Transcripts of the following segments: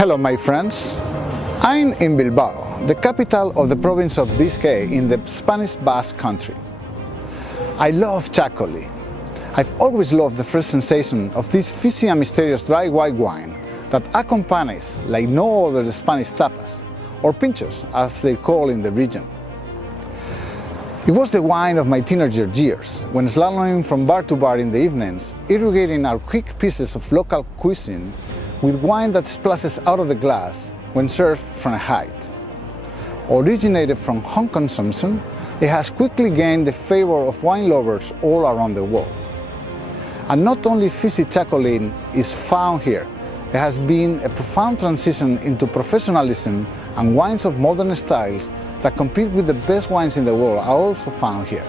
Hello my friends, I'm in Bilbao, the capital of the province of Biscay in the Spanish Basque Country. I love Txakoli. I've always loved the fresh sensation of this fizzy and mysterious dry white wine that accompanies like no other Spanish tapas, or pinchos as they call in the region. It was the wine of my teenager years, when slaloming from bar to bar in the evenings, irrigating our quick pieces of local cuisine with wine that splashes out of the glass when served from a height. Originated from home consumption, it has quickly gained the favor of wine lovers all around the world. And not only fizzy Txakoli is found here, there has been a profound transition into professionalism, and wines of modern styles that compete with the best wines in the world are also found here.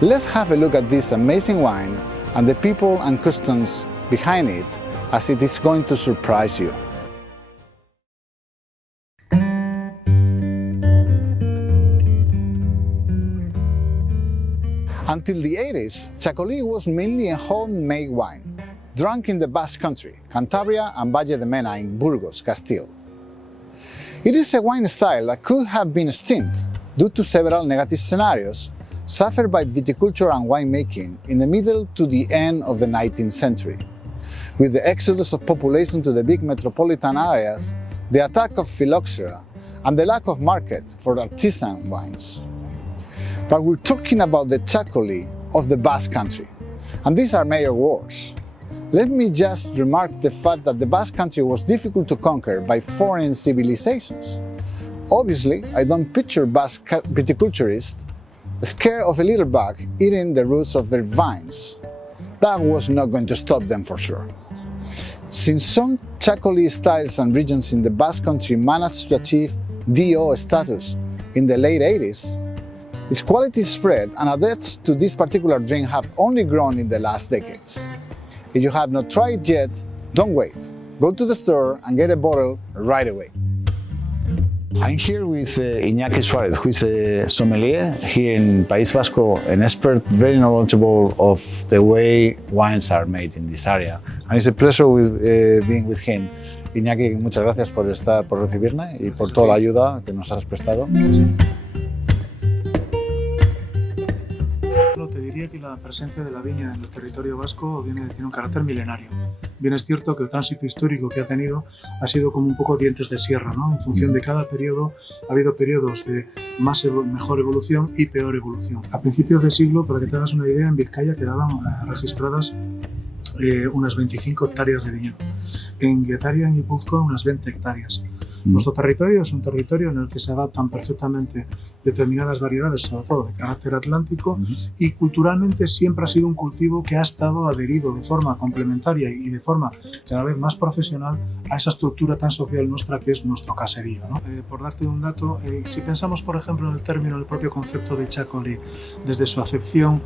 Let's have a look at this amazing wine and the people and customs behind it, as it is going to surprise you. Until the 80s, Txakoli was mainly a homemade wine, drunk in the Basque Country, Cantabria and Valle de Mena in Burgos, Castile. It is a wine style that could have been extinct due to several negative scenarios suffered by viticulture and winemaking in the middle to the end of the 19th century. With the exodus of population to the big metropolitan areas, the attack of phylloxera, and the lack of market for artisan wines. But we're talking about the Txakoli of the Basque Country, and these are major words. Let me just remark the fact that the Basque Country was difficult to conquer by foreign civilizations. Obviously, I don't picture Basque viticulturists scared of a little bug eating the roots of their vines. That was not going to stop them for sure. Since some Txakoli styles and regions in the Basque Country managed to achieve DO status in the late 80s, its quality spread and adepts to this particular drink have only grown in the last decades. If you have not tried it yet, don't wait. Go to the store and get a bottle right away. I'm here with Iñaki Suarez, who is a sommelier here in País Vasco, an expert, very knowledgeable of the way wines are made in this area. And it's a pleasure being with him. Iñaki, muchas gracias por recibirme y por toda la ayuda que nos has prestado. Te diría que la presencia de la viña en el territorio vasco tiene un carácter milenario. Bien es cierto que el tránsito histórico que ha tenido ha sido como un poco dientes de sierra, ¿no? En función de cada periodo ha habido periodos de mejor evolución y peor evolución. A principios de siglo, para que te hagas una idea, en Vizcaya quedaban registradas unas 25 hectáreas de viñedo. En Guetaria, en Guipúzcoa, unas 20 hectáreas. Nuestro territorio es un territorio en el que se adaptan perfectamente determinadas variedades, sobre todo de carácter atlántico, y culturalmente siempre ha sido un cultivo que ha estado adherido de forma complementaria y de forma cada vez más profesional a esa estructura tan social nuestra que es nuestro caserío, ¿no? Por darte un dato, si pensamos por ejemplo en el término, el propio concepto de Txakoli, desde su acepción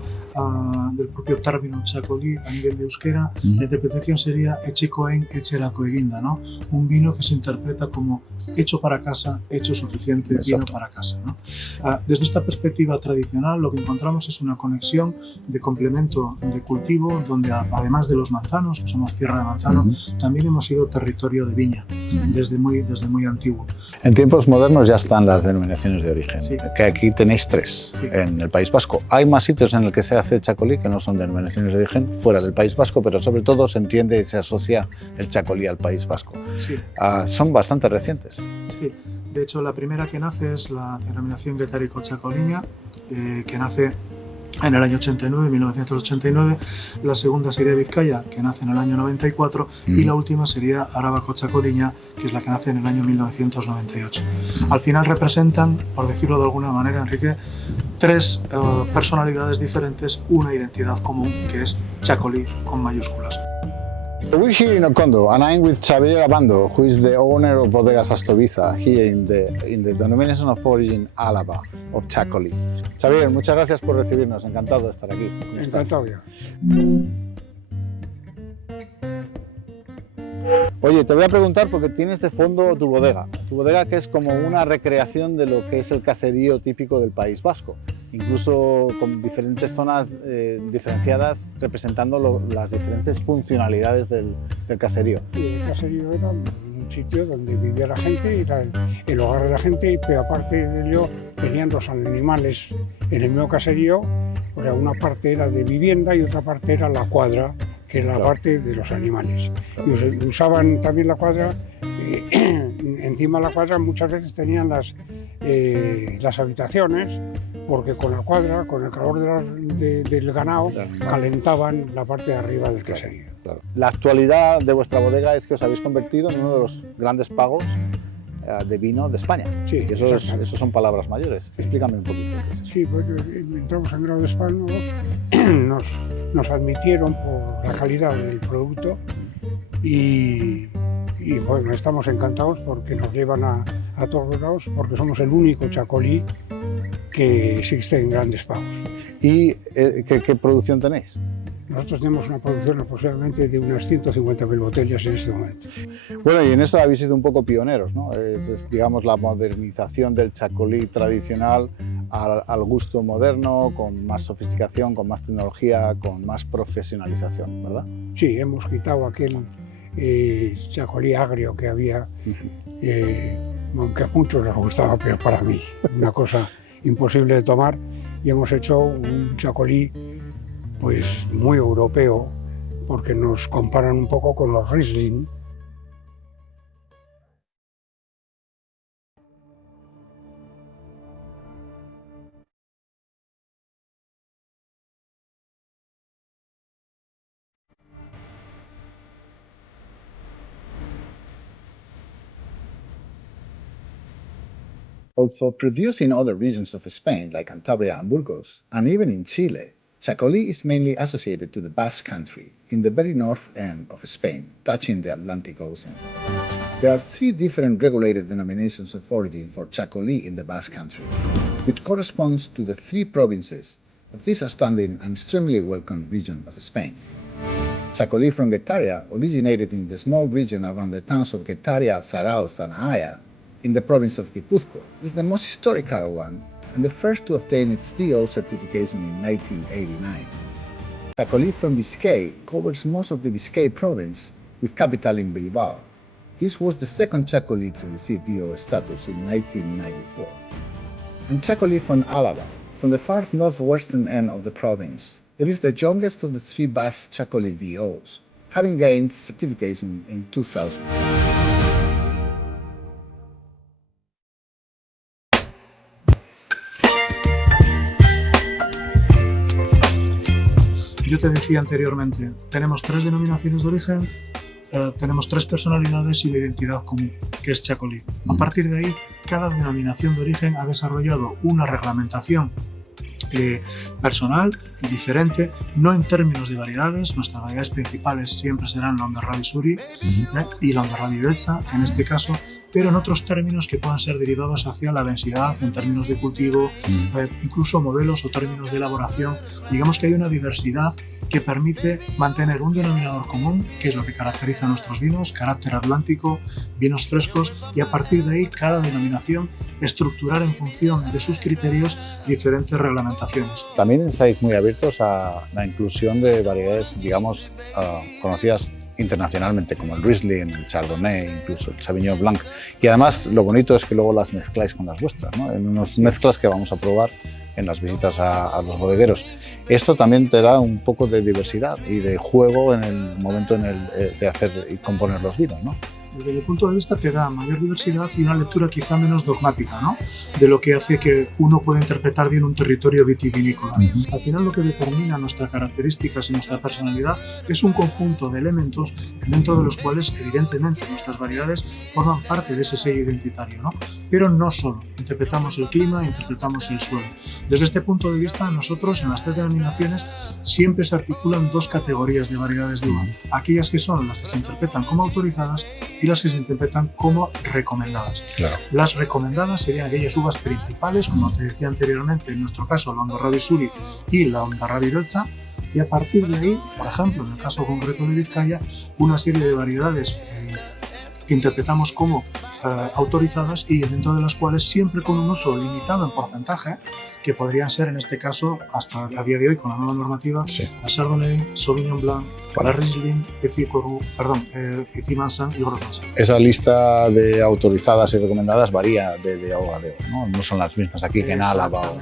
del propio término Txakoli a nivel de euskera, la interpretación sería etxekoen etxerako eginda, ¿no? Un vino que se interpreta como hecho para casa, hecho suficiente, vino para casa, ¿no? Desde esta perspectiva tradicional lo que encontramos es una conexión de complemento de cultivo donde además de los manzanos, que somos tierra de manzano, también hemos sido territorio de viña desde muy antiguo. En tiempos modernos ya están las denominaciones de origen, que aquí tenéis 3 en el País Vasco. Hay más sitios en el que se hace chacolí que no son denominaciones de origen fuera del País Vasco, pero sobre todo se entiende y se asocia el chacolí al País Vasco. Sí. Son bastante recientes. Sí, de hecho la primera que nace es la denominación Getarico-Chacoliña, que nace en el año 89, 1989, la segunda sería Vizcaya, que nace en el año 94, y la última sería Araba-Chacoliña, que es la que nace en el año 1998. Al final representan, por decirlo de alguna manera, Enrique, 3 personalidades diferentes, una identidad común, que es Chacolí con mayúsculas. We're here in Ocondo, and I'm with Xavier Abando, who is the owner of Bodegas Astoviza, here in the denomination of origin Álava of Chacolí. Xavier, muchas gracias por recibirnos, encantado de estar aquí. Encantado ya. Oye, te voy a preguntar porque tienes de fondo tu bodega que es como una recreación de lo que es el caserío típico del País Vasco, incluso con diferentes zonas diferenciadas representando las diferentes funcionalidades del caserío. El caserío era un sitio donde vivía la gente, era el hogar de la gente, pero aparte de ello tenían los animales en el mismo caserío. O sea, una parte era de vivienda y otra parte era la cuadra, que era la parte de los animales. Y usaban también la cuadra, encima de la cuadra muchas veces tenían las habitaciones, porque con la cuadra, con el calor del ganado, calentaban la parte de arriba del caserío. Claro. La actualidad de vuestra bodega es que os habéis convertido en uno de los grandes pagos de vino de España. Sí, y eso son palabras mayores. Explícame un poquito qué es eso. Sí, pues entramos en grado de España, nos admitieron por la calidad del producto y bueno, estamos encantados porque nos llevan a todos lados, porque somos el único chacolí que existe en grandes pagos. ¿Y qué producción tenéis? Nosotros tenemos una producción aproximadamente de unas 150.000 botellas en este momento. Bueno, y en esto habéis sido un poco pioneros, ¿no? Es digamos, la modernización del chacolí tradicional al gusto moderno, con más sofisticación, con más tecnología, con más profesionalización, ¿verdad? Sí, hemos quitado aquel chacolí agrio que había, aunque a muchos les gustaba, pero para mí, una cosa imposible de tomar, y hemos hecho un chacolí pues muy europeo, porque nos comparan un poco con los Riesling. Also produced in other regions of Spain, like Cantabria and Burgos, and even in Chile, Chacolí is mainly associated to the Basque Country, in the very north end of Spain, touching the Atlantic Ocean. There are 3 different regulated denominations of origin for Chacolí in the Basque Country, which corresponds to the 3 provinces of this outstanding and extremely welcome region of Spain. Chacolí from Getaria originated in the small region around the towns of Getaria, Zarauz, and Aya, in the province of Guipúzcoa. It is the most historical one and the first to obtain its DO certification in 1989. Chacolí from Biscay covers most of the Biscay province, with capital in Bilbao. This was the second Chacolí to receive DO status in 1994. And Chacolí from Álava, from the far northwestern end of the province. It is the youngest of the 3 Basque Chacolí DOs, having gained certification in 2000. Yo te decía anteriormente, tenemos 3 denominaciones de origen, tenemos 3 personalidades y la identidad común, que es Chacolí. A partir de ahí, cada denominación de origen ha desarrollado una reglamentación personal, diferente, no en términos de variedades. Nuestras variedades principales siempre serán la Ondarrabi Suri y la Ondarrabi Beltza, en este caso, pero en otros términos que puedan ser derivados hacia la densidad, en términos de cultivo, incluso modelos o términos de elaboración. Digamos que hay una diversidad que permite mantener un denominador común, que es lo que caracteriza a nuestros vinos, carácter atlántico, vinos frescos, y a partir de ahí cada denominación estructurar en función de sus criterios diferentes reglamentaciones. También estáis muy abiertos a la inclusión de variedades, digamos, conocidas internacionalmente, como el Riesling, el Chardonnay, incluso el Sauvignon Blanc. Y además lo bonito es que luego las mezcláis con las vuestras, ¿no? En unas mezclas que vamos a probar en las visitas a los bodegueros. Esto también te da un poco de diversidad y de juego en el momento de hacer y componer los vinos, ¿no? Desde mi punto de vista te da mayor diversidad y una lectura quizá menos dogmática, ¿no? De lo que hace que uno pueda interpretar bien un territorio vitivinícola. Al final lo que determina nuestras características y nuestra personalidad es un conjunto de elementos dentro de los cuales evidentemente nuestras variedades forman parte de ese sello identitario, ¿no? Pero no solo, interpretamos el clima, interpretamos el suelo. Desde este punto de vista nosotros en las tres denominaciones siempre se articulan dos categorías de variedades de uva. Aquellas que son las que se interpretan como autorizadas y las que se interpretan como recomendadas. Claro. Las recomendadas serían aquellas uvas principales, como te decía anteriormente, en nuestro caso la Ondarrabi Suri y la Ondarrabi Beltza, y a partir de ahí, por ejemplo, en el caso concreto de Vizcaya, una serie de variedades que interpretamos como autorizadas y dentro de las cuales siempre con un uso limitado en porcentaje, que podrían ser en este caso, hasta a día de hoy con la nueva normativa, la Chardonnay, Sauvignon Blanc, la Riesling, Petit Mansan y Gros Mansan. Esa lista de autorizadas y recomendadas varía de agua de agua, ¿no? No son las mismas aquí que en Álava.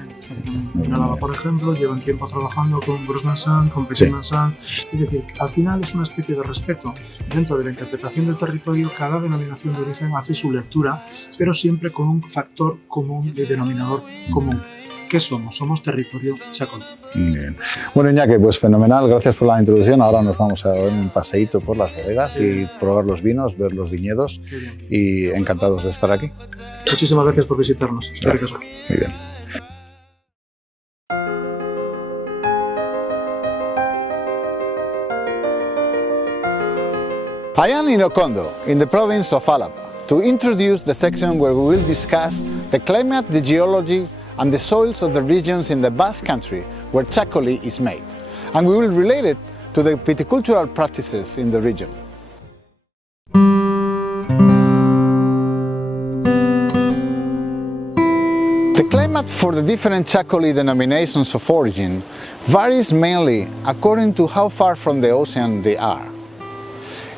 En Álava, por ejemplo, llevan tiempo trabajando con Gros Mansan, con Petit Mansan. Es decir, al final es una especie de respeto dentro de la interpretación del territorio. Cada denominación de origen hace su lectura, pero siempre con un factor común de denominador común. ¿Qué somos? Somos territorio chacolí. Bien. Bueno, Iñaki, pues fenomenal, gracias por la introducción. Ahora nos vamos a dar un paseíto por las bodegas y probar los vinos, ver los viñedos y encantados de estar aquí. Muchísimas gracias por visitarnos. Gracias. Muy bien. I am in Ocondo, in the province of Álava, to introduce the section where we will discuss the climate, the geology, and the soils of the regions in the Basque Country where Chacolí is made, and we will relate it to the viticultural practices in the region. The climate for the different Chacolí denominations of origin varies mainly according to how far from the ocean they are.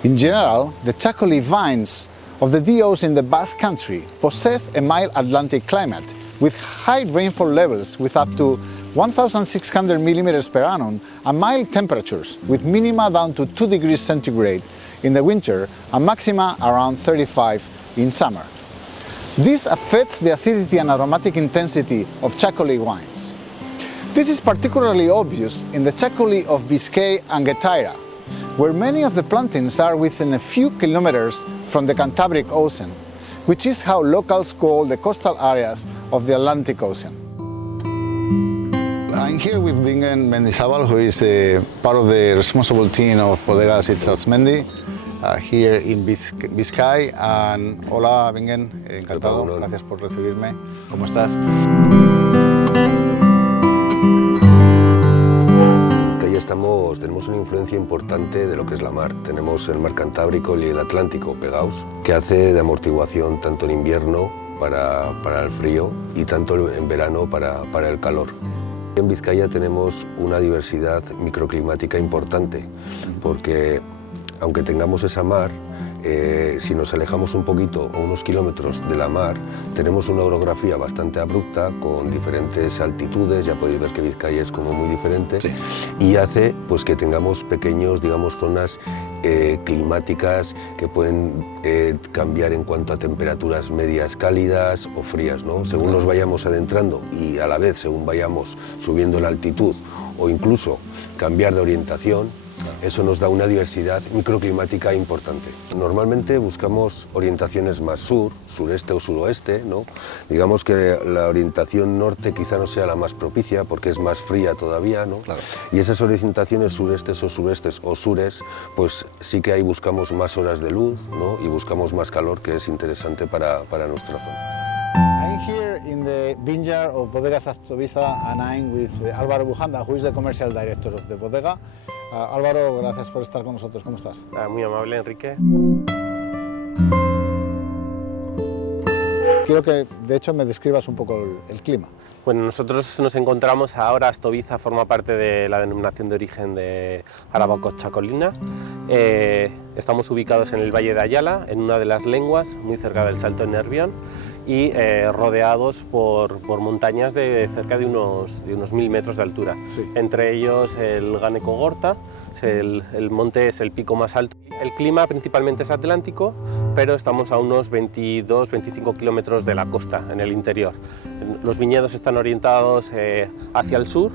In general, the Chacolí vines of the DOs in the Basque Country possess a mild Atlantic climate with high rainfall levels with up to 1,600 millimeters per annum and mild temperatures with minima down to 2 degrees centigrade in the winter and maxima around 35 in summer. This affects the acidity and aromatic intensity of Chacolí wines. This is particularly obvious in the Chacolí of Biscay and Guetaira, where many of the plantings are within a few kilometers from the Cantabric Ocean, which is how locals call the coastal areas of the Atlantic Ocean. I'm here with Bingen Mendizabal, who is part of the responsible team of Bodegas Itzalsmendi here in Biscay. And hola Bingen, encantado, gracias por recibirme. ¿Cómo estás? Tenemos una influencia importante de lo que es la mar. Tenemos el mar Cantábrico y el Atlántico pegados, que hace de amortiguación tanto en invierno para el frío y tanto en verano para el calor. En Vizcaya tenemos una diversidad microclimática importante, porque aunque tengamos esa mar, si nos alejamos un poquito o unos kilómetros de la mar, tenemos una orografía bastante abrupta con diferentes altitudes. Ya podéis ver que Vizcaya es como muy diferente, sí. Y hace pues que tengamos pequeños, digamos, zonas climáticas que pueden cambiar en cuanto a temperaturas medias cálidas o frías, ¿no? Según nos vayamos adentrando y a la vez según vayamos subiendo la altitud o incluso cambiar de orientación, Eso nos da una diversidad microclimática importante. Normalmente buscamos orientaciones más sur, sureste o suroeste, ¿no? Digamos que la orientación norte quizá no sea la más propicia porque es más fría todavía, ¿no? Claro. Y esas orientaciones surestes o surestes o sures, pues sí que ahí buscamos más horas de luz, ¿no? Y buscamos más calor, que es interesante para nuestra zona. I'm here in the vineyard of Bodegas Astovisa and I'm with Álvaro Bujanda, who is the commercial director of the bodega. Álvaro, gracias por estar con nosotros. ¿Cómo estás? Muy amable, Enrique. Quiero que, de hecho, me describas un poco el clima. Bueno, nosotros nos encontramos ahora, Astovisa forma parte de la denominación de origen de Arauco-Chacolina. Estamos ubicados en el Valle de Ayala, en una de las lenguas, muy cerca del Salto de Nervión, y rodeados por montañas de cerca de unos 1000 metros de altura. Sí. Entre ellos el Gáneco-Gorta, el monte es el pico más alto. El clima principalmente es atlántico, pero estamos a unos 22-25 kilómetros de la costa, en el interior. Los viñedos están orientados hacia el sur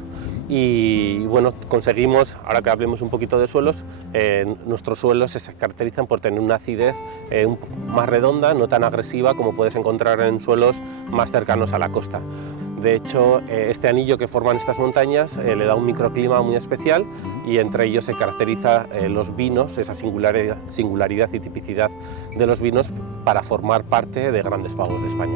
y bueno, conseguimos, ahora que hablemos un poquito de suelos, nuestros suelos se caracterizan por tener una acidez más redonda, no tan agresiva como puedes encontrar en suelos más cercanos a la costa. De hecho, este anillo que forman estas montañas le da un microclima muy especial y entre ellos se caracteriza los vinos, esa singularidad y tipicidad de los vinos para formar parte de grandes pagos de España.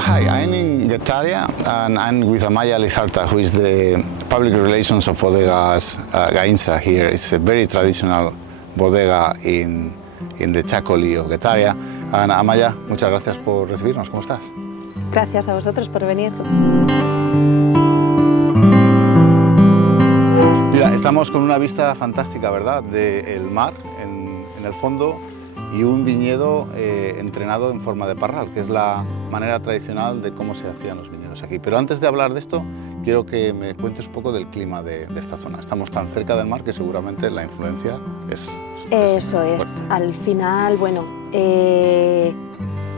Hi, I'm in Getaria and I'm with Amaya Lizarta, who is the public relations of Bodegas Gainza here. It's a very traditional bodega in the Chacoli of Getaria. And Amaya, muchas gracias por recibirnos. ¿Cómo estás? Gracias a vosotros por venir. Mira, estamos con una vista fantástica, ¿verdad? Del mar en el fondo y un viñedo entrenado en forma de parral, que es la manera tradicional de cómo se hacían los viñedos aquí. Pero antes de hablar de esto, quiero que me cuentes un poco del clima de esta zona. Estamos tan cerca del mar que seguramente la influencia es Eso es. fuerte. Al final, bueno,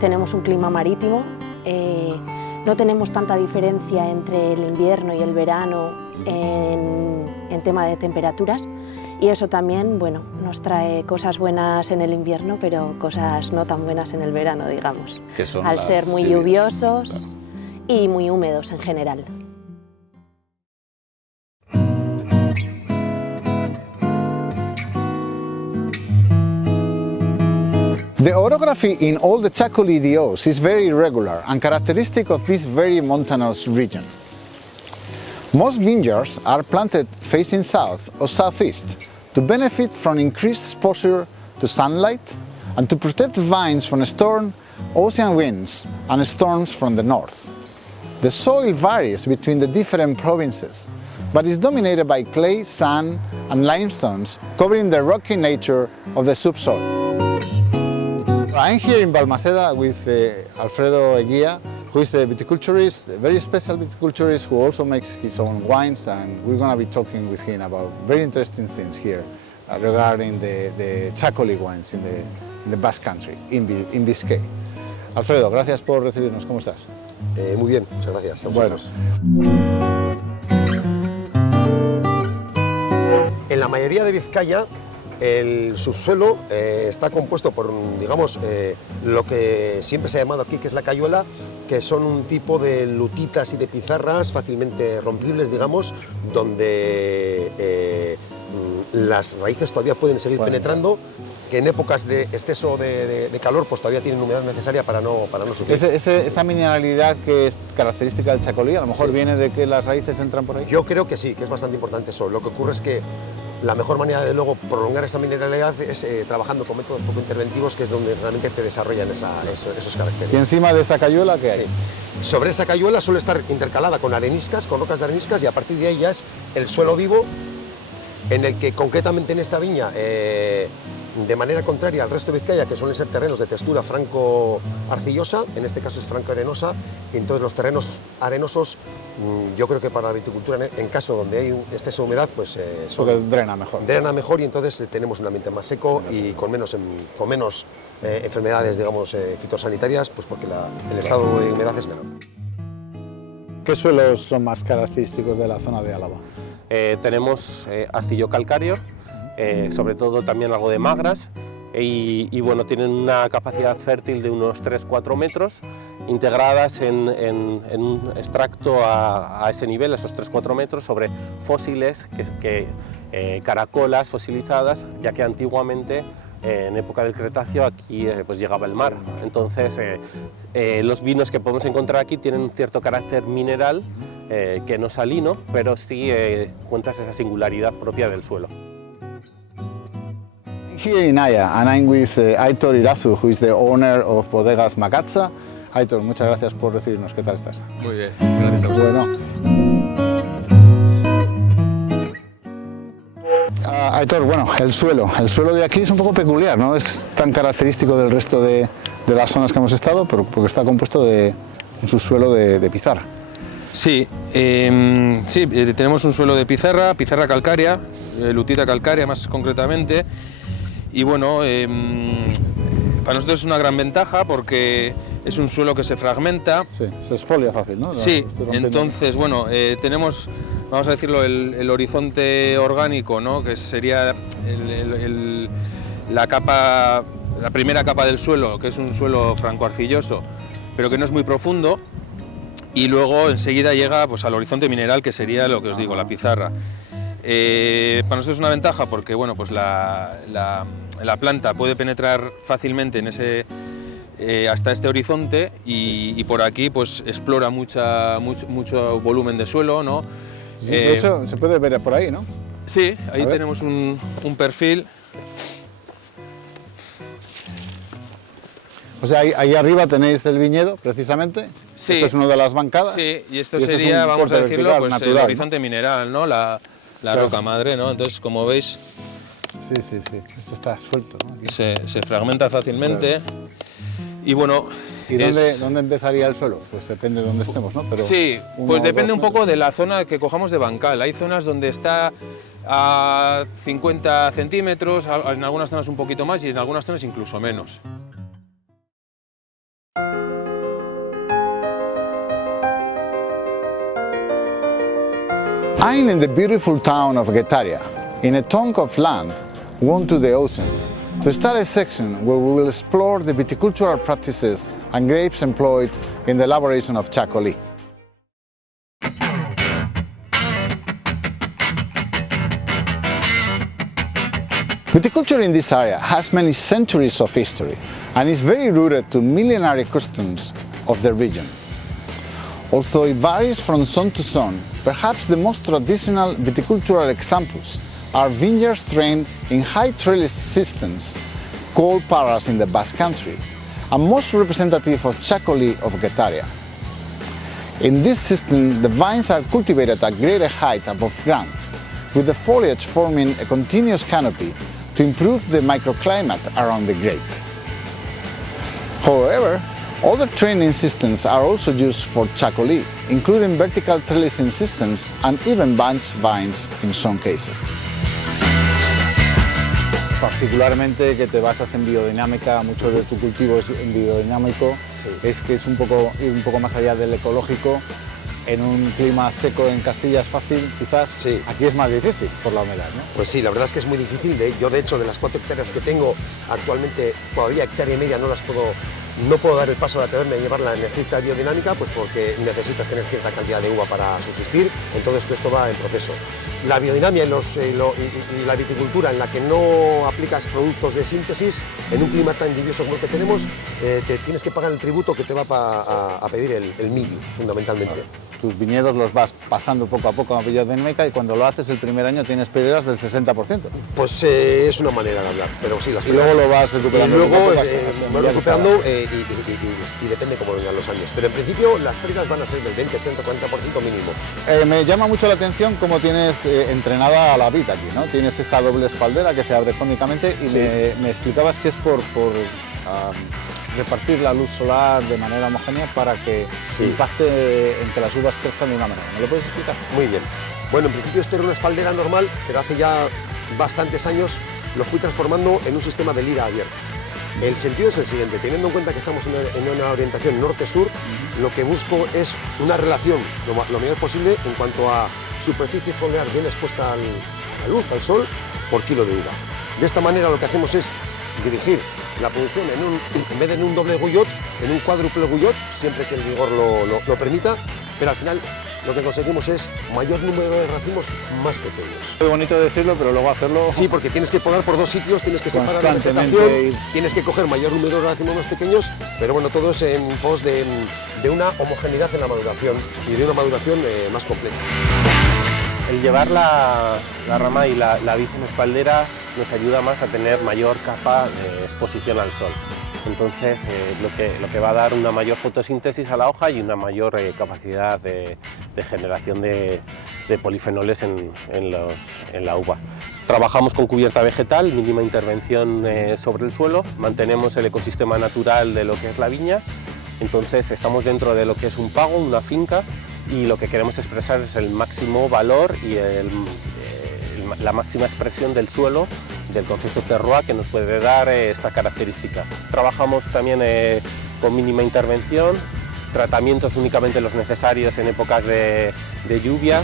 tenemos un clima marítimo. No tenemos tanta diferencia entre el invierno y el verano en tema de temperaturas y eso también, bueno, nos trae cosas buenas en el invierno, pero cosas no tan buenas en el verano, digamos, Que son al las ser muy lluvias, lluviosos claro. y muy húmedos en general. The orography in all the Chacoli DOs is very irregular and characteristic of this very mountainous region. Most vineyards are planted facing south or southeast to benefit from increased exposure to sunlight and to protect the vines from storm, ocean winds and storms from the north. The soil varies between the different provinces, but is dominated by clay, sand and limestones covering the rocky nature of the subsoil. I'm here in Balmaseda with Alfredo Eguía, who is a viticulturist, a very special viticulturist who also makes his own wines, and we're going to be talking with him about very interesting things here regarding the Chacoli wines in the Basque Country, in Biscay. Alfredo, gracias por recibirnos. ¿Cómo estás? Muy bien, muchas gracias. Bueno. En la mayoría de Vizcaya, el subsuelo está compuesto por, digamos, lo que siempre se ha llamado aquí, que es la cayuela, que son un tipo de lutitas y de pizarras fácilmente rompibles, digamos, donde las raíces todavía pueden seguir penetrando, que en épocas de exceso de calor pues todavía tienen humedad necesaria para no sufrir. Esa mineralidad que es característica del Chacolí, a lo mejor viene de que las raíces entran por ahí. Yo creo que sí, que es bastante importante eso. Lo que ocurre es que la mejor manera de luego prolongar esa mineralidad es trabajando con métodos poco interventivos, que es donde realmente te desarrollan esos caracteres. Y encima de esa cayuela, ¿qué hay? Sí. Sobre esa cayuela suele estar intercalada con areniscas, con rocas de areniscas, y a partir de ahí ya es el suelo vivo, en el que concretamente en esta viña, de manera contraria al resto de Vizcaya, que suelen ser terrenos de textura franco-arcillosa, en este caso es franco-arenosa, y entonces los terrenos arenosos, yo creo que para la viticultura, en caso donde hay un exceso de humedad, pues Porque drena mejor. drena mejor, y entonces tenemos un ambiente más seco y con menos enfermedades, digamos, fitosanitarias, pues porque el estado de humedad es menor. ¿Qué suelos son más característicos de la zona de Álava? Tenemos arcillo calcáreo, sobre todo también algo de magras, y bueno, tienen una capacidad fértil de unos 3-4 metros, integradas en un extracto a ese nivel, a esos 3-4 metros, sobre fósiles, caracolas fosilizadas, ya que antiguamente, en época del Cretáceo, aquí pues llegaba el mar. Entonces los vinos que podemos encontrar aquí tienen un cierto carácter mineral, que no salino, pero sí cuentas esa singularidad propia del suelo. Here in Aya, and I'm with Aitor Irazu, who is the owner of Bodegas Macatza. Aitor, muchas gracias por recibirnos. ¿Qué tal estás? Muy bien, gracias a vosotros. Bueno. Aitor, bueno, el suelo de aquí es un poco peculiar, ¿no? Es tan característico del resto de las zonas que hemos estado, pero porque está compuesto de un subsuelo de pizarra. Sí, tenemos un suelo de pizarra calcárea, lutita calcárea más concretamente, y bueno, para nosotros es una gran ventaja porque es un suelo que se fragmenta. Sí, se esfolia fácil, ¿no? Sí, entonces, bueno, tenemos, vamos a decirlo, el horizonte orgánico, ¿no? Que sería la primera capa del suelo, que es un suelo francoarcilloso, pero que no es muy profundo, y luego enseguida llega pues, al horizonte mineral, que sería lo que os digo, la pizarra. Para nosotros es una ventaja porque bueno, pues la planta puede penetrar fácilmente en hasta este horizonte y por aquí pues, explora mucho volumen de suelo, ¿no? Sí, de hecho, se puede ver por ahí, ¿no? Sí, ahí tenemos un perfil. O sea, ahí arriba tenéis el viñedo, precisamente. Sí. Esto es una de las bancadas. Sí, y esto sería, vamos a decirlo, pues, natural, el horizonte mineral, ¿no? La claro. roca madre, ¿no? Entonces, como veis, sí. Esto está suelto, ¿no? Aquí. Se fragmenta fácilmente. Claro. Y bueno. ¿Y dónde empezaría el suelo? Pues depende de dónde estemos, ¿no? Pero sí, pues depende un poco de la zona que cojamos de bancal. Hay zonas donde está a 50 centímetros, en algunas zonas un poquito más y en algunas zonas incluso menos. I'm in the beautiful town of Getaria, in a tongue of land won to the ocean, to start a section where we will explore the viticultural practices and grapes employed in the elaboration of Chacolí. Viticulture in this area has many centuries of history and is very rooted to millenary customs of the region. Although it varies from zone to zone, perhaps the most traditional viticultural examples are vineyards trained in high trellis systems called parras in the Basque Country, and most representative of Chacolí of Getaria. In this system, the vines are cultivated at greater height above ground, with the foliage forming a continuous canopy to improve the microclimate around the grape. However, other training systems are also used for Chacolí, including vertical trellising systems and even bunch vines in some cases. Particularmente que te basas en biodinámica, mucho de tu cultivo es en biodinámico, sí. Es que es ir un poco más allá del ecológico. En un clima seco en Castilla es fácil, quizás, sí. Aquí es más difícil por la humedad, ¿no? Pues sí, la verdad es que es muy difícil. Yo, de hecho, de las 4 hectáreas que tengo actualmente, todavía hectárea y media no puedo dar el paso de atreverme a llevarla en estricta biodinámica, pues porque necesitas tener cierta cantidad de uva para subsistir, entonces esto va en proceso. La biodinamia y la viticultura en la que no aplicas productos de síntesis, en un clima tan lluvioso como el que tenemos, te tienes que pagar el tributo que te va a pedir el mildio, fundamentalmente. Tus viñedos los vas pasando poco a poco a biodinámica y cuando lo haces el primer año tienes pérdidas del 60%. Pues es una manera de hablar, pero sí, las pérdidas... Y luego lo vas recuperando. Y luego voy recuperando y depende cómo vengan los años. Pero en principio las pérdidas van a ser del 20, 30, 40% mínimo. Me llama mucho la atención cómo tienes entrenada a la vid aquí, ¿no? Tienes esta doble espaldera que se abre cónicamente y sí. me explicabas que es por repartir la luz solar de manera homogénea para que sí. Impacte en que las uvas crezcan de una manera. ¿Me lo puedes explicar? Muy bien. Bueno, en principio esto era una espaldera normal, pero hace ya bastantes años lo fui transformando en un sistema de lira abierto. El sentido es el siguiente, teniendo en cuenta que estamos en una orientación norte-sur, lo que busco es una relación lo mayor posible en cuanto a superficie foliar bien expuesta a la luz, al sol, por kilo de uva. De esta manera lo que hacemos es dirigir la producción en vez de en un doble guyot, en un cuádruple guyot, siempre que el vigor lo permita, pero al final lo que conseguimos es mayor número de racimos más pequeños. Es bonito decirlo, pero luego hacerlo... Sí, porque tienes que podar por dos sitios, tienes que separar la constantemente vegetación, tienes que coger mayor número de racimos más pequeños, pero bueno, todo es en pos de una homogeneidad en la maduración y de una maduración más completa. El llevar la rama y la vid en espaldera nos ayuda más a tener mayor capa de exposición al sol. Entonces, lo que va a dar una mayor fotosíntesis a la hoja y una mayor capacidad de generación de polifenoles en la uva. Trabajamos con cubierta vegetal, mínima intervención sobre el suelo, mantenemos el ecosistema natural de lo que es la viña, entonces estamos dentro de lo que es un pago, una finca, y lo que queremos expresar es el máximo valor y la máxima expresión del suelo, del concepto terroir que nos puede dar esta característica. Trabajamos también con mínima intervención, tratamientos únicamente los necesarios en épocas de lluvia.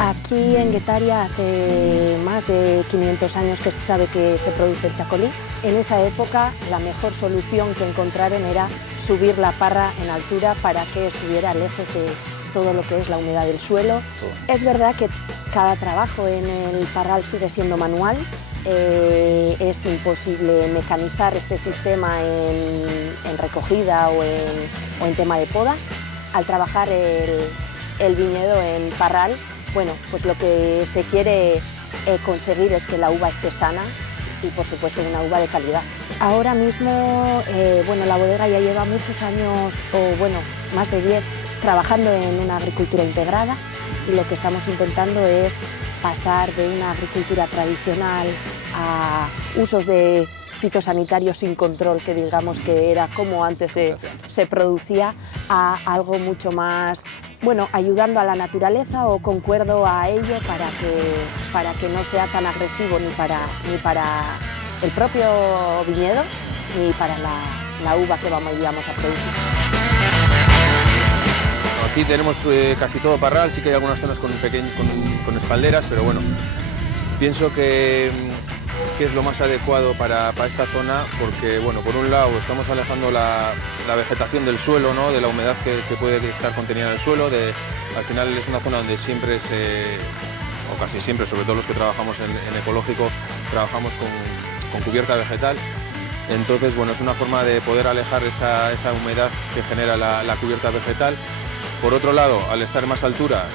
Aquí en Guetaria hace más de 500 años que se sabe que se produce el chacolí. En esa época la mejor solución que encontraron era subir la parra en altura para que estuviera lejos de todo lo que es la humedad del suelo. Es verdad que cada trabajo en el parral sigue siendo manual, es imposible mecanizar este sistema en recogida o en tema de poda. Al trabajar el viñedo en parral, bueno, pues lo que se quiere conseguir es que la uva esté sana y por supuesto una uva de calidad. Ahora mismo, bueno, la bodega ya lleva muchos años, o bueno, más de 10, trabajando en una agricultura integrada, y lo que estamos intentando es pasar de una agricultura tradicional a usos de fitosanitarios sin control, que digamos que era como antes se producía, a algo mucho más, bueno, ayudando a la naturaleza o concuerdo a ello para que no sea tan agresivo ni para el propio viñedo ni para la uva que vamos a producir. Aquí tenemos casi todo parral, sí que hay algunas zonas con espalderas, pero bueno, pienso que es lo más adecuado para esta zona, porque bueno, por un lado estamos alejando la vegetación del suelo, ¿no? De la humedad que puede estar contenida en el suelo. Al final es una zona donde siempre o casi siempre, sobre todo los que trabajamos en ecológico, trabajamos con cubierta vegetal. Entonces, bueno, es una forma de poder alejar esa humedad que genera la cubierta vegetal. Por otro lado, al estar en más altura,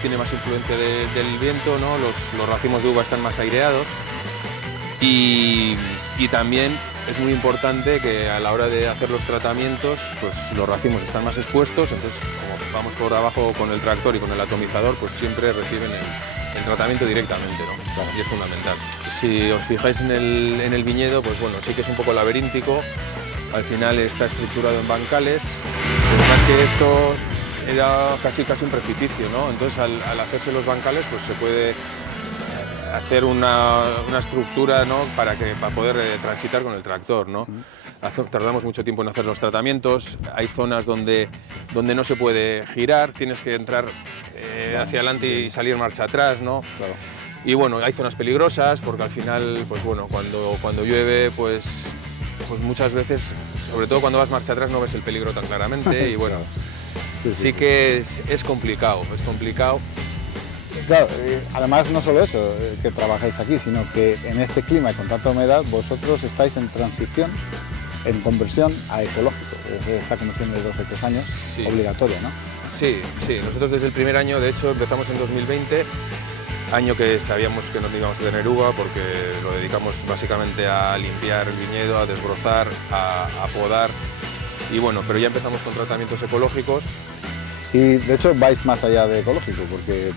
tiene más influencia del viento, ¿no? Los racimos de uva están más aireados. Y también es muy importante que a la hora de hacer los tratamientos, pues los racimos están más expuestos, entonces como vamos por abajo con el tractor y con el atomizador, pues siempre reciben el tratamiento directamente, ¿no? Claro. Y es fundamental. Si os fijáis en el viñedo, pues bueno, sí que es un poco laberíntico, al final está estructurado en bancales, pensad que esto era casi un precipicio, ¿no? Entonces al hacerse los bancales, pues se puede hacer una estructura, ¿no? para poder transitar con el tractor, ¿no? Tardamos mucho tiempo en hacer los tratamientos, hay zonas donde no se puede girar, tienes que entrar hacia adelante y salir marcha atrás, ¿no? Claro. Y bueno, hay zonas peligrosas porque al final, pues bueno, cuando llueve, pues muchas veces, sobre todo cuando vas marcha atrás, no ves el peligro tan claramente y bueno, sí que es complicado, Claro, además no solo eso, que trabajáis aquí, sino que en este clima y con tanta humedad vosotros estáis en transición, en conversión a ecológico. Esa conversión de 2 o 3 años, sí. Obligatoria, ¿no? Sí, nosotros desde el primer año, de hecho empezamos en 2020, año que sabíamos que no íbamos a tener uva porque lo dedicamos básicamente a limpiar el viñedo, a desbrozar, a podar y bueno, pero ya empezamos con tratamientos ecológicos. Y de hecho vais más allá de ecológico porque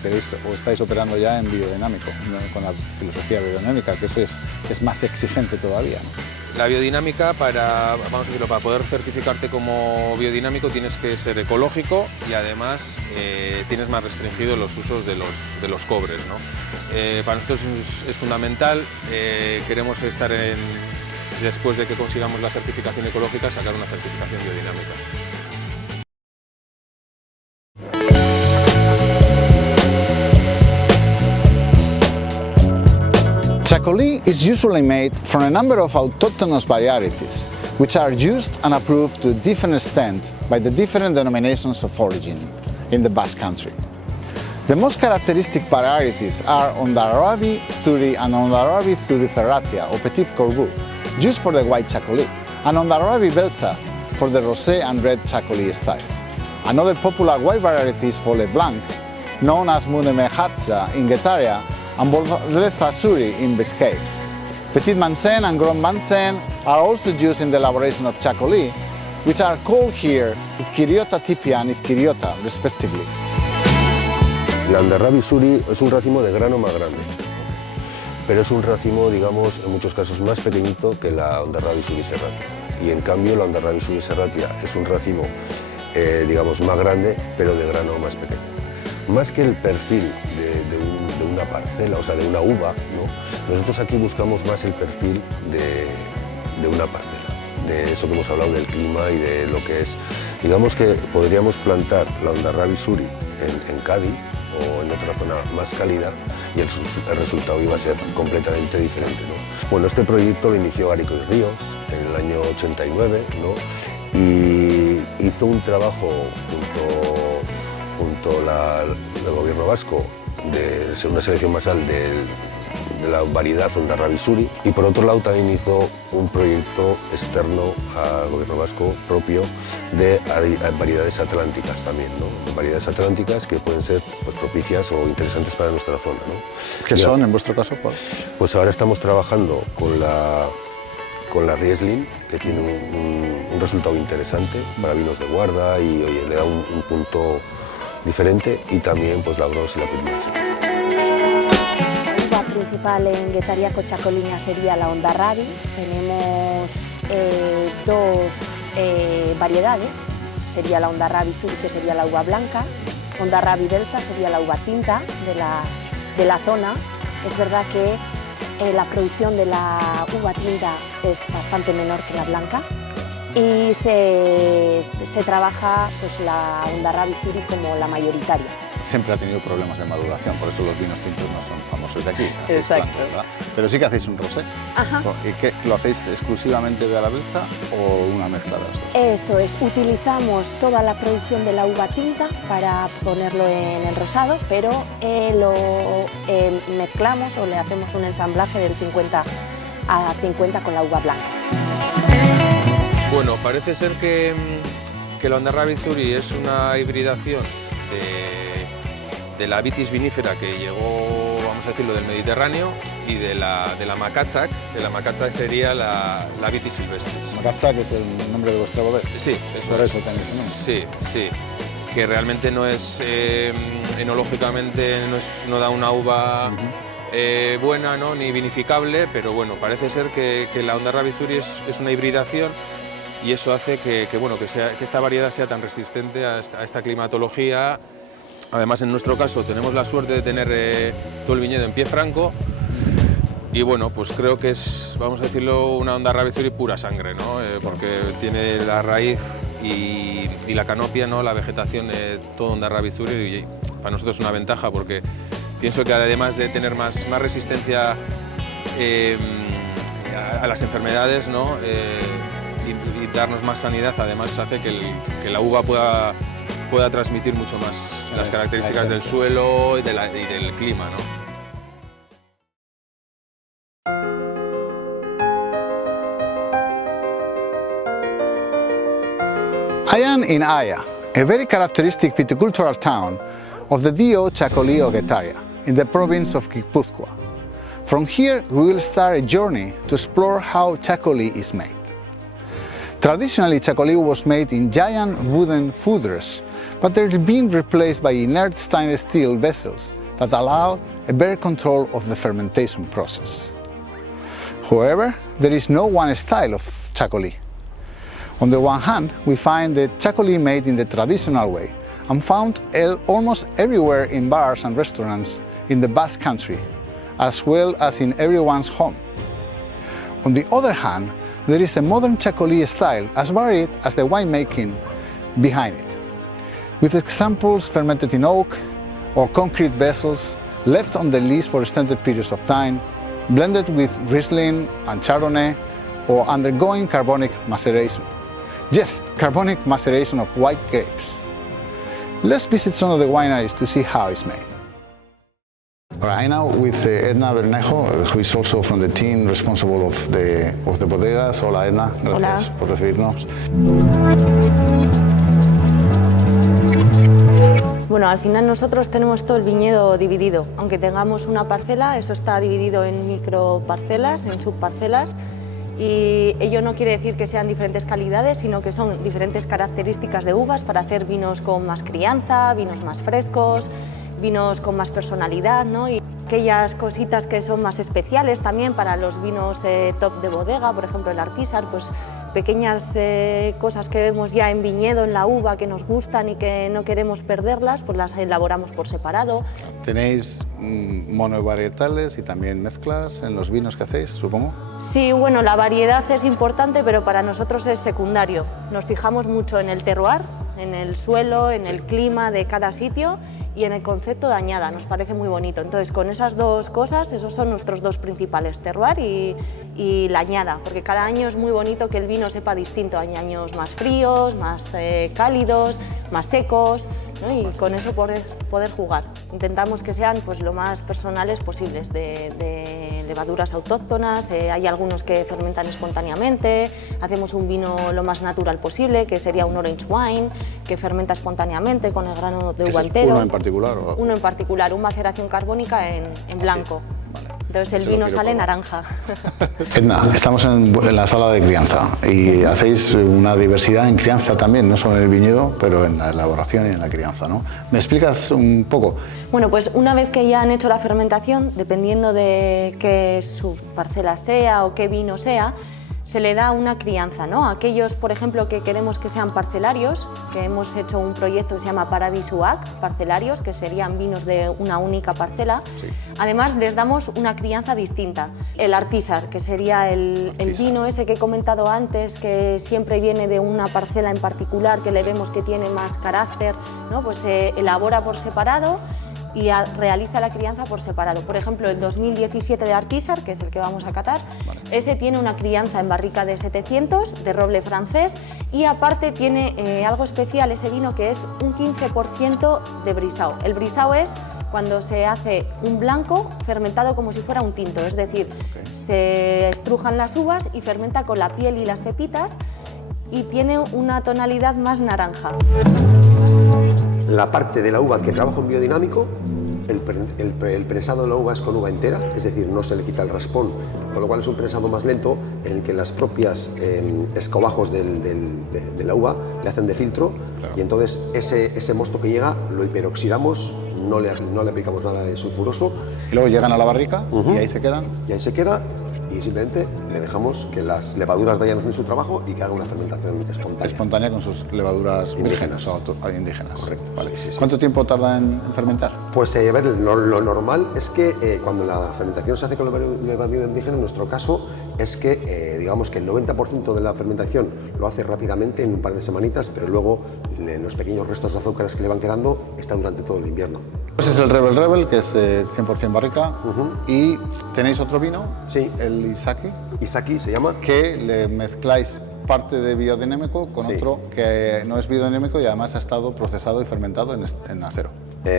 estáis operando ya en biodinámico, ¿no? Con la filosofía biodinámica, que eso es más exigente todavía, ¿no? La biodinámica, para poder certificarte como biodinámico tienes que ser ecológico y además tienes más restringidos los usos de los cobres, ¿no? Para nosotros es fundamental, queremos estar después de que consigamos la certificación ecológica, sacar una certificación biodinámica. Chacolí is usually made from a number of autochthonous varieties, which are used and approved to a different extent by the different denominations of origin in the Basque Country. The most characteristic varieties are Ondarrabi Zuri and Ondarrabi Zubizarratia or Petit Corbeau, used for the white Chacolí, and Ondarrabi Belza for the rosé and red Chacolí styles. Another popular white variety is Fole Blanc, known as Munemehatza in Guetaria and Borreza Zuri in Biscay. Petit Mansen and Grand Mansen are also used in the elaboration of Chacolí, which are called here Izquiriota Tipia and Izquiriota, respectively. La Ondarrabi Zuri es un racimo de grano más grande, pero es un racimo, digamos, en muchos casos más pequeñito que la Ondarrabi Zubizarratia. Y en cambio la Ondarrabi Zubizarratia es un racimo, digamos, más grande, pero de grano más pequeño. Más que el perfil de una parcela, o sea, de una uva, ¿no? Nosotros aquí buscamos más el perfil de una parcela, de eso que hemos hablado del clima y de lo que es. Digamos que podríamos plantar la Ondarrabi Zuri en Cádiz o en otra zona más cálida y el resultado iba a ser completamente diferente, ¿no? Bueno, este proyecto lo inició Garico y Ríos en el año 89, ¿no? Y hizo un trabajo junto al gobierno vasco de ser una selección basal de la variedad Ondarrabi Zuri, y por otro lado también hizo un proyecto externo al gobierno vasco propio de variedades atlánticas también, ¿no? Variedades atlánticas que pueden ser, pues, propicias o interesantes para nuestra zona, ¿no? ¿Qué son en vuestro caso? Pues ahora estamos trabajando con la Riesling, que tiene un resultado interesante para vinos de guarda y, oye, le da un punto diferente, y también pues la Gros y la Pitmas. La uva principal en Guetariaco Chacoliña sería la Ondarrabi. Tenemos dos variedades, sería la Ondarrabi Zuri, que sería la uva blanca, Ondarrabi Belza sería la uva tinta de la zona. Es verdad que la producción de la uva tinta es bastante menor que la blanca, y se trabaja, pues, la Ondarrabi Zuri como la mayoritaria. Siempre ha tenido problemas de maduración, por eso los vinos tintos no son famosos de aquí. Exacto. Blancos, ¿verdad? Pero sí que hacéis un rosé. Ajá. ¿Y qué, lo hacéis exclusivamente de la Belza o una mezcla de las dos? Eso es, utilizamos toda la producción de la uva tinta para ponerlo en el rosado, pero lo mezclamos o le hacemos un ensamblaje del 50-50 con la uva blanca. Bueno, parece ser que la Ondarrabi Zuri es una hibridación de la Vitis vinífera que llegó, vamos a decirlo, del Mediterráneo, y de la Makatsak, que la Makatsak sería la Vitis silvestris. Makatsak es el nombre de vuestra bodega. Sí, eso por es. eso tenéis ese nombre. Sí, sí, que realmente no es, enológicamente no da una uva buena, ¿no?, ni vinificable, pero bueno, parece ser que la Ondarrabi Zuri es una hibridación, y eso hace que esta variedad sea tan resistente a esta climatología. Además, en nuestro caso tenemos la suerte de tener todo el viñedo en pie franco, y bueno, pues creo que es, vamos a decirlo, una Ondarrabi Zuri pura sangre, ¿no? Porque tiene la raíz y la canopia, ¿no?, la vegetación, todo Ondarrabi Zuri, y para nosotros es una ventaja, porque pienso que además de tener más resistencia a las enfermedades, ¿no?, y darnos más sanidad, además hace que la uva pueda transmitir mucho más las características del suelo y del clima, ¿no? I am in Aya, a very characteristic viticultural town of the DO Chacolí of Guetaria, in the province of Guipúzcoa. From here, we will start a journey to explore how Chacolí is made. Traditionally, Chacolí was made in giant wooden foeders, but they're being replaced by inert stainless steel vessels that allow a better control of the fermentation process. However, there is no one style of Chacolí. On the one hand, we find the Chacolí made in the traditional way and found almost everywhere in bars and restaurants in the Basque Country, as well as in everyone's home. On the other hand, there is a modern Chacolí style as varied as the winemaking behind it, with examples fermented in oak or concrete vessels left on the lees for extended periods of time, blended with Riesling and Chardonnay, or undergoing carbonic maceration. Yes, carbonic maceration of white grapes. Let's visit some of the wineries to see how it's made. I'm now with Edna Bernejo, who is also from the team responsible of the bodegas. Hola Edna, gracias por recibirnos. Bueno, al final nosotros tenemos todo el viñedo dividido. Aunque tengamos una parcela, eso está dividido en microparcelas, en subparcelas. Y ello no quiere decir que sean diferentes calidades, sino que son diferentes características de uvas para hacer vinos con más crianza, vinos más frescos, vinos con más personalidad, ¿no? Y aquellas cositas que son más especiales también para los vinos top de bodega, por ejemplo el Artisar, pues pequeñas cosas que vemos ya en viñedo, en la uva, que nos gustan y que no queremos perderlas, pues las elaboramos por separado. ¿Tenéis monovarietales y también mezclas en los vinos que hacéis, supongo? Sí, bueno, la variedad es importante, pero para nosotros es secundario. Nos fijamos mucho en el terroir, en el suelo, en el clima de cada sitio y en el concepto de añada, nos parece muy bonito. Entonces, con esas dos cosas, esos son nuestros dos principales, terroir y la añada, porque cada año es muy bonito que el vino sepa distinto. Hay años más fríos, más cálidos, más secos, ¿no? Y con eso poder jugar. Intentamos que sean pues, lo más personales posibles, de levaduras autóctonas, hay algunos que fermentan espontáneamente, hacemos un vino lo más natural posible, que sería un orange wine, que fermenta espontáneamente con el grano de uva entero. ¿Uno en particular? ¿O? Uno en particular, una maceración carbónica en blanco. Vale. Entonces el vino sale naranja. Edna, estamos en la sala de crianza y hacéis una diversidad en crianza también, no solo en el viñedo, pero en la elaboración y en la crianza, ¿no? ¿Me explicas un poco? Bueno, pues una vez que ya han hecho la fermentación, dependiendo de qué su parcela sea o qué vino sea, se le da una crianza, ¿no? Aquellos, por ejemplo, que queremos que sean parcelarios, que hemos hecho un proyecto que se llama Paradisuac, parcelarios, que serían vinos de una única parcela. Sí. Además, les damos una crianza distinta. El Artisar, que sería el vino ese que he comentado antes, que siempre viene de una parcela en particular, que le vemos que tiene más carácter, ¿no? Pues se elabora por separado y realiza la crianza por separado. Por ejemplo, el 2017 de Artisar, que es el que vamos a catar, ese tiene una crianza en barrica de 700, de roble francés, y aparte tiene algo especial ese vino, que es un 15% de brisao. El brisao es cuando se hace un blanco fermentado como si fuera un tinto, es decir, se estrujan las uvas y fermenta con la piel y las pepitas y tiene una tonalidad más naranja. La parte de la uva que trabajo en biodinámico, el prensado de la uva es con uva entera, es decir, no se le quita el raspón, con lo cual es un prensado más lento en el que las propias escobajos de la uva le hacen de filtro, claro. Y entonces ese mosto que llega lo hiperoxidamos, no le aplicamos nada de sulfuroso. Y luego llegan a la barrica y ahí se quedan. Y ahí se queda. Y simplemente le dejamos que las levaduras vayan haciendo su trabajo y que hagan una fermentación espontánea. Espontánea con sus levaduras indígenas. Indígenas. Correcto. Vale. Sí. ¿Cuánto tiempo tarda en fermentar? Pues a ver, lo normal es que cuando la fermentación se hace con levadura indígena, en nuestro caso es que digamos que el 90% de la fermentación lo hace rápidamente en un par de semanitas, pero luego los pequeños restos de azúcares que le van quedando está durante todo el invierno. Pues es el Rebel, que es 100% barrica. ¿Y tenéis otro vino? Sí. El Isaki. Isaki se llama. Que le mezcláis parte de biodinámico con otro que no es biodinámico y además ha estado procesado y fermentado en acero.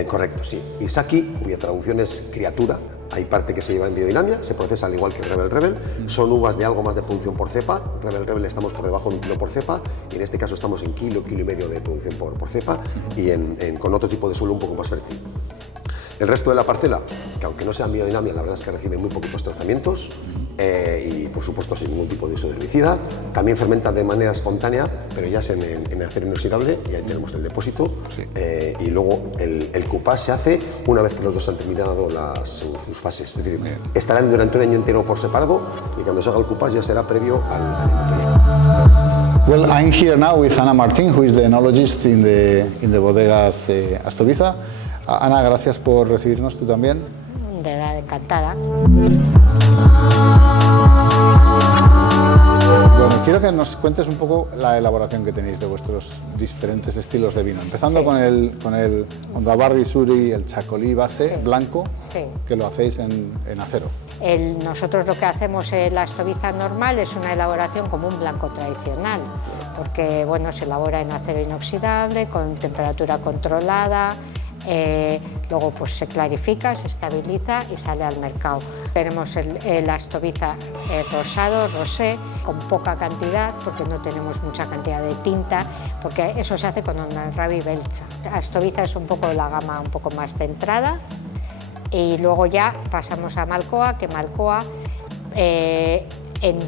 Correcto, sí. Isaki, cuya traducción es criatura. Hay parte que se lleva en biodinamia, se procesa al igual que el Rebel. Son uvas de algo más de producción por cepa. Rebel estamos por debajo de un kilo por cepa y en este caso estamos en kilo y medio de producción por cepa y con otro tipo de suelo un poco más fértil. El resto de la parcela, que aunque no sea en biodinamia, la verdad es que recibe muy poquitos tratamientos y por supuesto sin ningún tipo de uso de herbicida. También fermenta de manera espontánea, pero ya es en acero inoxidable y ahí tenemos el depósito. Y luego el coupage se hace una vez que los dos han terminado sus fases. Es decir, estarán durante un año entero por separado y cuando se haga el coupage ya será previo al inventario. Well, I'm here now with Ana Martín, who is the enologist in the bodegas Astoviza. Ana, gracias por recibirnos, tú también. De verdad, encantada. Bueno, quiero que nos cuentes un poco la elaboración que tenéis de vuestros diferentes estilos de vino. Empezando Sí. con el Ondabarri Suri, el Chacolí base, Sí. blanco, Sí. que lo hacéis en acero. Nosotros lo que hacemos en la estobiza normal es una elaboración como un blanco tradicional, porque bueno, se elabora en acero inoxidable, con temperatura controlada, luego pues se clarifica, se estabiliza y sale al mercado. Tenemos la estobiza rosado, rosé, con poca cantidad, porque no tenemos mucha cantidad de tinta, porque eso se hace con Ondarribia Beltza. La estobiza es un poco la gama un poco más centrada. Y luego ya pasamos a Malcoa, que Malcoa,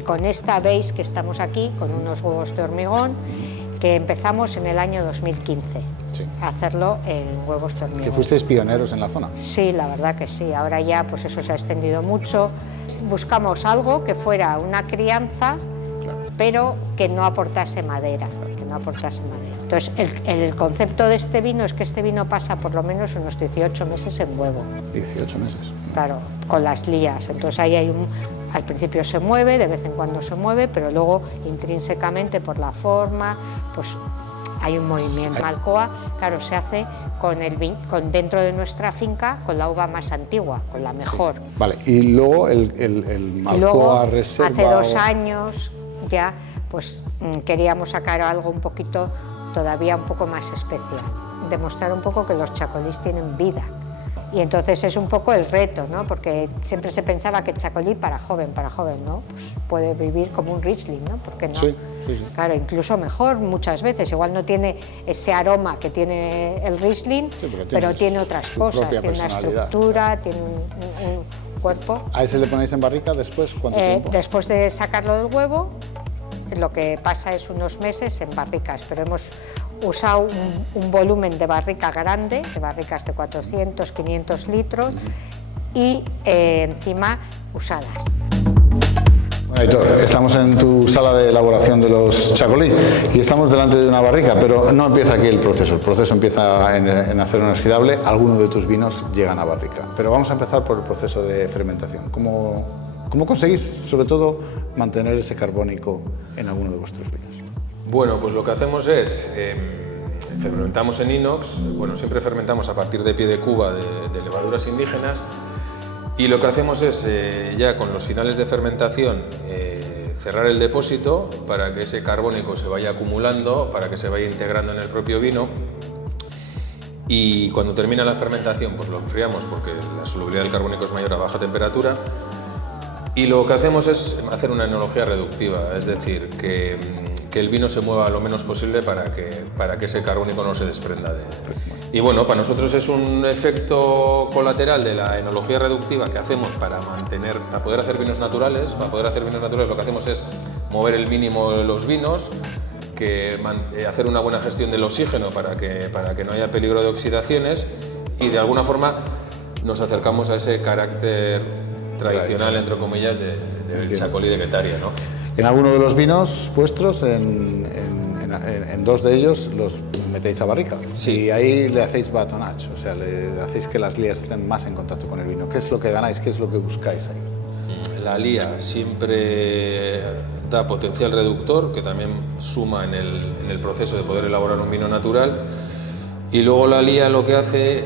con esta base que estamos aquí, con unos huevos de hormigón, que empezamos en el año 2015 Sí. a hacerlo en huevos de hormigón. Que fuisteis pioneros en la zona. Sí, la verdad que sí. Ahora ya pues eso se ha extendido mucho. Buscamos algo que fuera una crianza, pero que no aportase madera. Entonces, el concepto de este vino es que este vino pasa por lo menos unos 18 meses en huevo. 18 meses. Claro, con las lías. Entonces ahí al principio se mueve, de vez en cuando se mueve, pero luego intrínsecamente por la forma, pues hay un movimiento. Malcoa, claro, se hace con dentro de nuestra finca con la uva más antigua, con la mejor. Sí. Vale, y luego el Y luego, Malcoa Reserva... hace 2 años ya, pues queríamos sacar algo un poquito, todavía un poco más especial, demostrar un poco que los chacolís tienen vida. Y entonces es un poco el reto, ¿no? Porque siempre se pensaba que el chacolí para joven, ¿no? Pues puede vivir como un Riesling, ¿no? ¿Por qué no? Sí, sí, sí. Claro, incluso mejor muchas veces. Igual no tiene ese aroma que tiene el Riesling, Sí, pero tiene otras su cosas, propia tiene una personalidad, estructura, tiene un cuerpo. ¿A ese le ponéis en barrica después? ¿Cuánto tiempo? Después de sacarlo del huevo, lo que pasa es unos meses en barricas, pero hemos usado un volumen de barrica grande, de barricas de 400, 500 litros, y encima usadas. Bueno, Aitor, estamos en tu sala de elaboración de los chacolí y estamos delante de una barrica, pero no empieza aquí el proceso empieza en acero inoxidable, algunos de tus vinos llegan a barrica, pero vamos a empezar por el proceso de fermentación. ¿Cómo conseguís, sobre todo, mantener ese carbónico en alguno de vuestros vinos? Bueno, pues lo que hacemos es, fermentamos en inox, bueno, siempre fermentamos a partir de pie de cuba de levaduras indígenas, y lo que hacemos es, ya con los finales de fermentación, cerrar el depósito para que ese carbónico se vaya acumulando, para que se vaya integrando en el propio vino, y cuando termina la fermentación pues lo enfriamos porque la solubilidad del carbónico es mayor a baja temperatura. Y lo que hacemos es hacer una enología reductiva, es decir, que el vino se mueva lo menos posible para que ese carbónico no se desprenda de él. Y bueno, para nosotros es un efecto colateral de la enología reductiva que hacemos para poder hacer vinos naturales. Para poder hacer vinos naturales lo que hacemos es mover el mínimo de los vinos, hacer una buena gestión del oxígeno para que no haya peligro de oxidaciones, y de alguna forma nos acercamos a ese carácter tradicional, entre comillas, del chacolí de Guetaria, ¿no? En alguno de los vinos vuestros, en 2 de ellos, los metéis a barrica. Sí. Y ahí le hacéis batonnage, o sea, le hacéis que las lías estén más en contacto con el vino. ¿Qué es lo que ganáis? ¿Qué es lo que buscáis ahí? La lía siempre da potencial reductor, que también suma en el proceso de poder elaborar un vino natural. Y luego la lía lo que hace,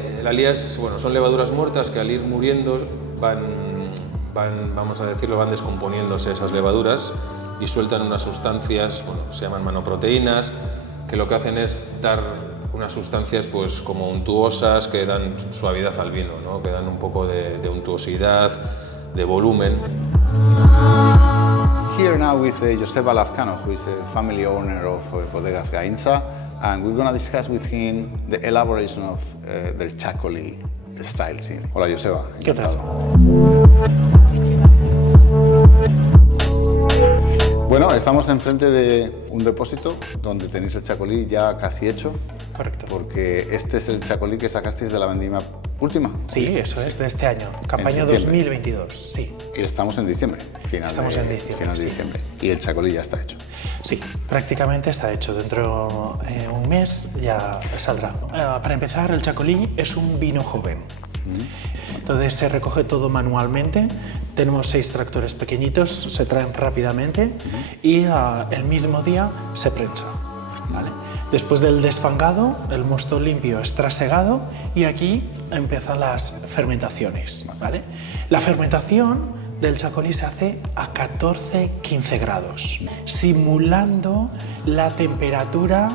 son levaduras muertas que al ir muriendo vamos a decirlo, van descomponiéndose esas levaduras y sueltan unas sustancias, se llaman manoproteínas, que lo que hacen es dar unas sustancias pues como untuosas que dan suavidad al vino, ¿no? Que dan un poco de untuosidad, de volumen. Here now with Joseba Lazcano, who is a family owner of Bodegas Gainza, and we're going to discuss with him the elaboration of their chacolí styles. Hola Joseba. ¿Qué tal? Bueno, estamos enfrente de un depósito donde tenéis el chacolí ya casi hecho. Correcto. Porque este es el chacolí que sacasteis de la vendimia última. Sí, eso es, de este año. Campaña 2022, sí. Y estamos en diciembre, final de diciembre. Y el chacolí ya está hecho. Sí, prácticamente está hecho. Dentro de un mes ya saldrá. Para empezar, el chacolí es un vino joven. Entonces se recoge todo manualmente. Tenemos 6 tractores pequeñitos, se traen rápidamente y el mismo día se prensa. ¿Vale? Después del desfangado, el mosto limpio es trasegado y aquí empiezan las fermentaciones. ¿Vale? La fermentación del chacolí se hace a 14-15 grados, simulando la temperatura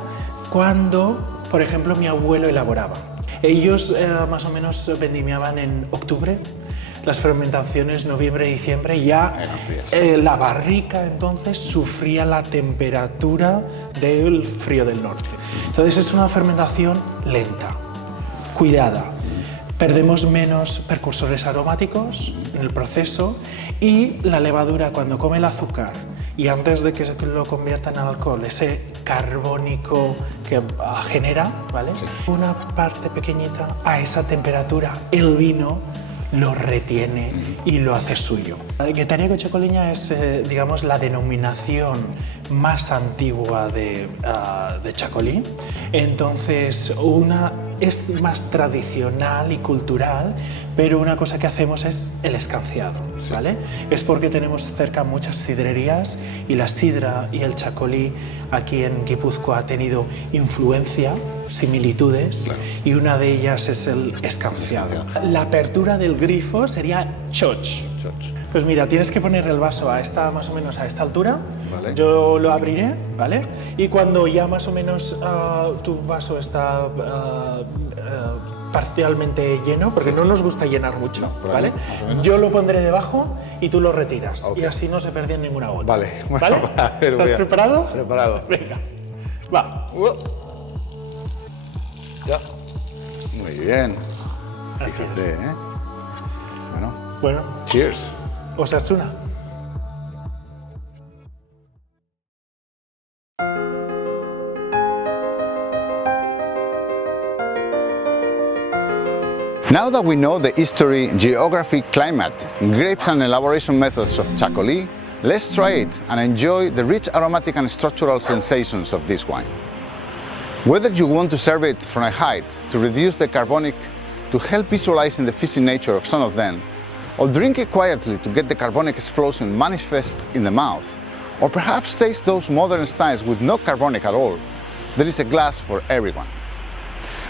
cuando, por ejemplo, mi abuelo elaboraba. Ellos más o menos vendimiaban en octubre, las fermentaciones noviembre y diciembre, ya la barrica entonces sufría la temperatura del frío del norte. Entonces es una fermentación lenta, cuidada. Perdemos menos precursores aromáticos en el proceso y la levadura, cuando come el azúcar y antes de que lo convierta en alcohol, ese carbónico que genera, ¿vale? Sí. Una parte pequeñita a esa temperatura, el vino lo retiene y lo hace suyo. Guetaria Cochecoliña es, digamos, la denominación más antigua de chacolí. Entonces, es más tradicional y cultural, pero una cosa que hacemos es el escanciado, ¿vale? Es porque tenemos cerca muchas sidrerías y la sidra y el chacolí aquí en Guipúzcoa ha tenido influencia, similitudes, claro. Y una de ellas es el escanciado. La apertura del grifo sería choch. Pues mira, tienes que poner el vaso más o menos a esta altura. Vale. Yo lo abriré, ¿vale? Y cuando ya más o menos tu vaso está parcialmente lleno, porque no nos gusta llenar mucho, no, ¿vale? Yo lo pondré debajo y tú lo retiras. Okay. Y así no se pierde ninguna gota. Vale. Bueno, ¿vale? ¿Estás preparado? Preparado. Venga, va. Ya. Muy bien. Así Fíjate, es. Bueno. Cheers. Osasuna. Now that we know the history, geography, climate, grapes and elaboration methods of chacolí, let's try it and enjoy the rich aromatic and structural sensations of this wine. Whether you want to serve it from a height to reduce the carbonic, to help visualizing the fizzy nature of some of them, or drink it quietly to get the carbonic explosion manifest in the mouth, or perhaps taste those modern styles with no carbonic at all, there is a glass for everyone.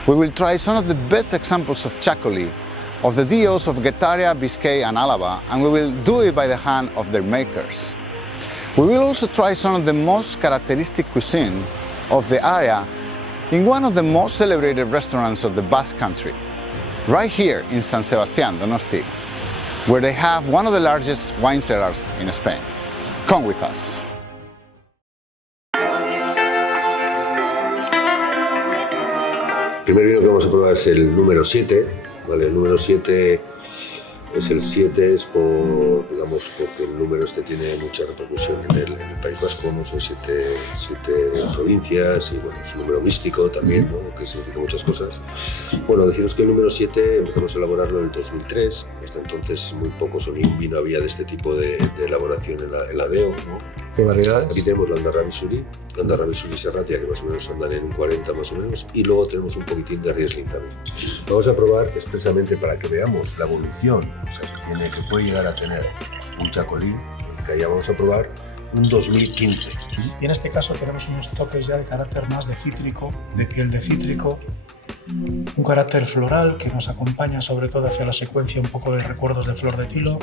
We will try some of the best examples of chacolí, of the DOs of Guetaria, Biscay and Álava, and we will do it by the hand of their makers. We will also try some of the most characteristic cuisine of the area in one of the most celebrated restaurants of the Basque Country, right here in San Sebastián, Donosti, where they have one of the largest wine cellars in Spain. Come with us. El primer vino que vamos a probar es el número 7, ¿vale? El número 7 es el 7, es por, digamos, porque el número este tiene mucha repercusión en el País Vasco, ¿no? Son 7 provincias y bueno, es un número místico también, ¿no? Que significa muchas cosas. Bueno, deciros que el número 7 empezamos a elaborarlo en el 2003, hasta entonces muy pocos o ni un vino había de este tipo de elaboración en la DEO, ¿no? ¿Qué variedades? Aquí tenemos la Andarra Misuri Serratia, que más o menos andan en un 40 más o menos, y luego tenemos un poquitín de Riesling también. Vamos a probar expresamente para que veamos la evolución, o sea, que puede llegar a tener un chacolí, que allá vamos a probar un 2015. Y en este caso tenemos unos toques ya de carácter más de cítrico, de piel de cítrico, un carácter floral que nos acompaña sobre todo hacia la secuencia un poco de recuerdos de flor de tilo.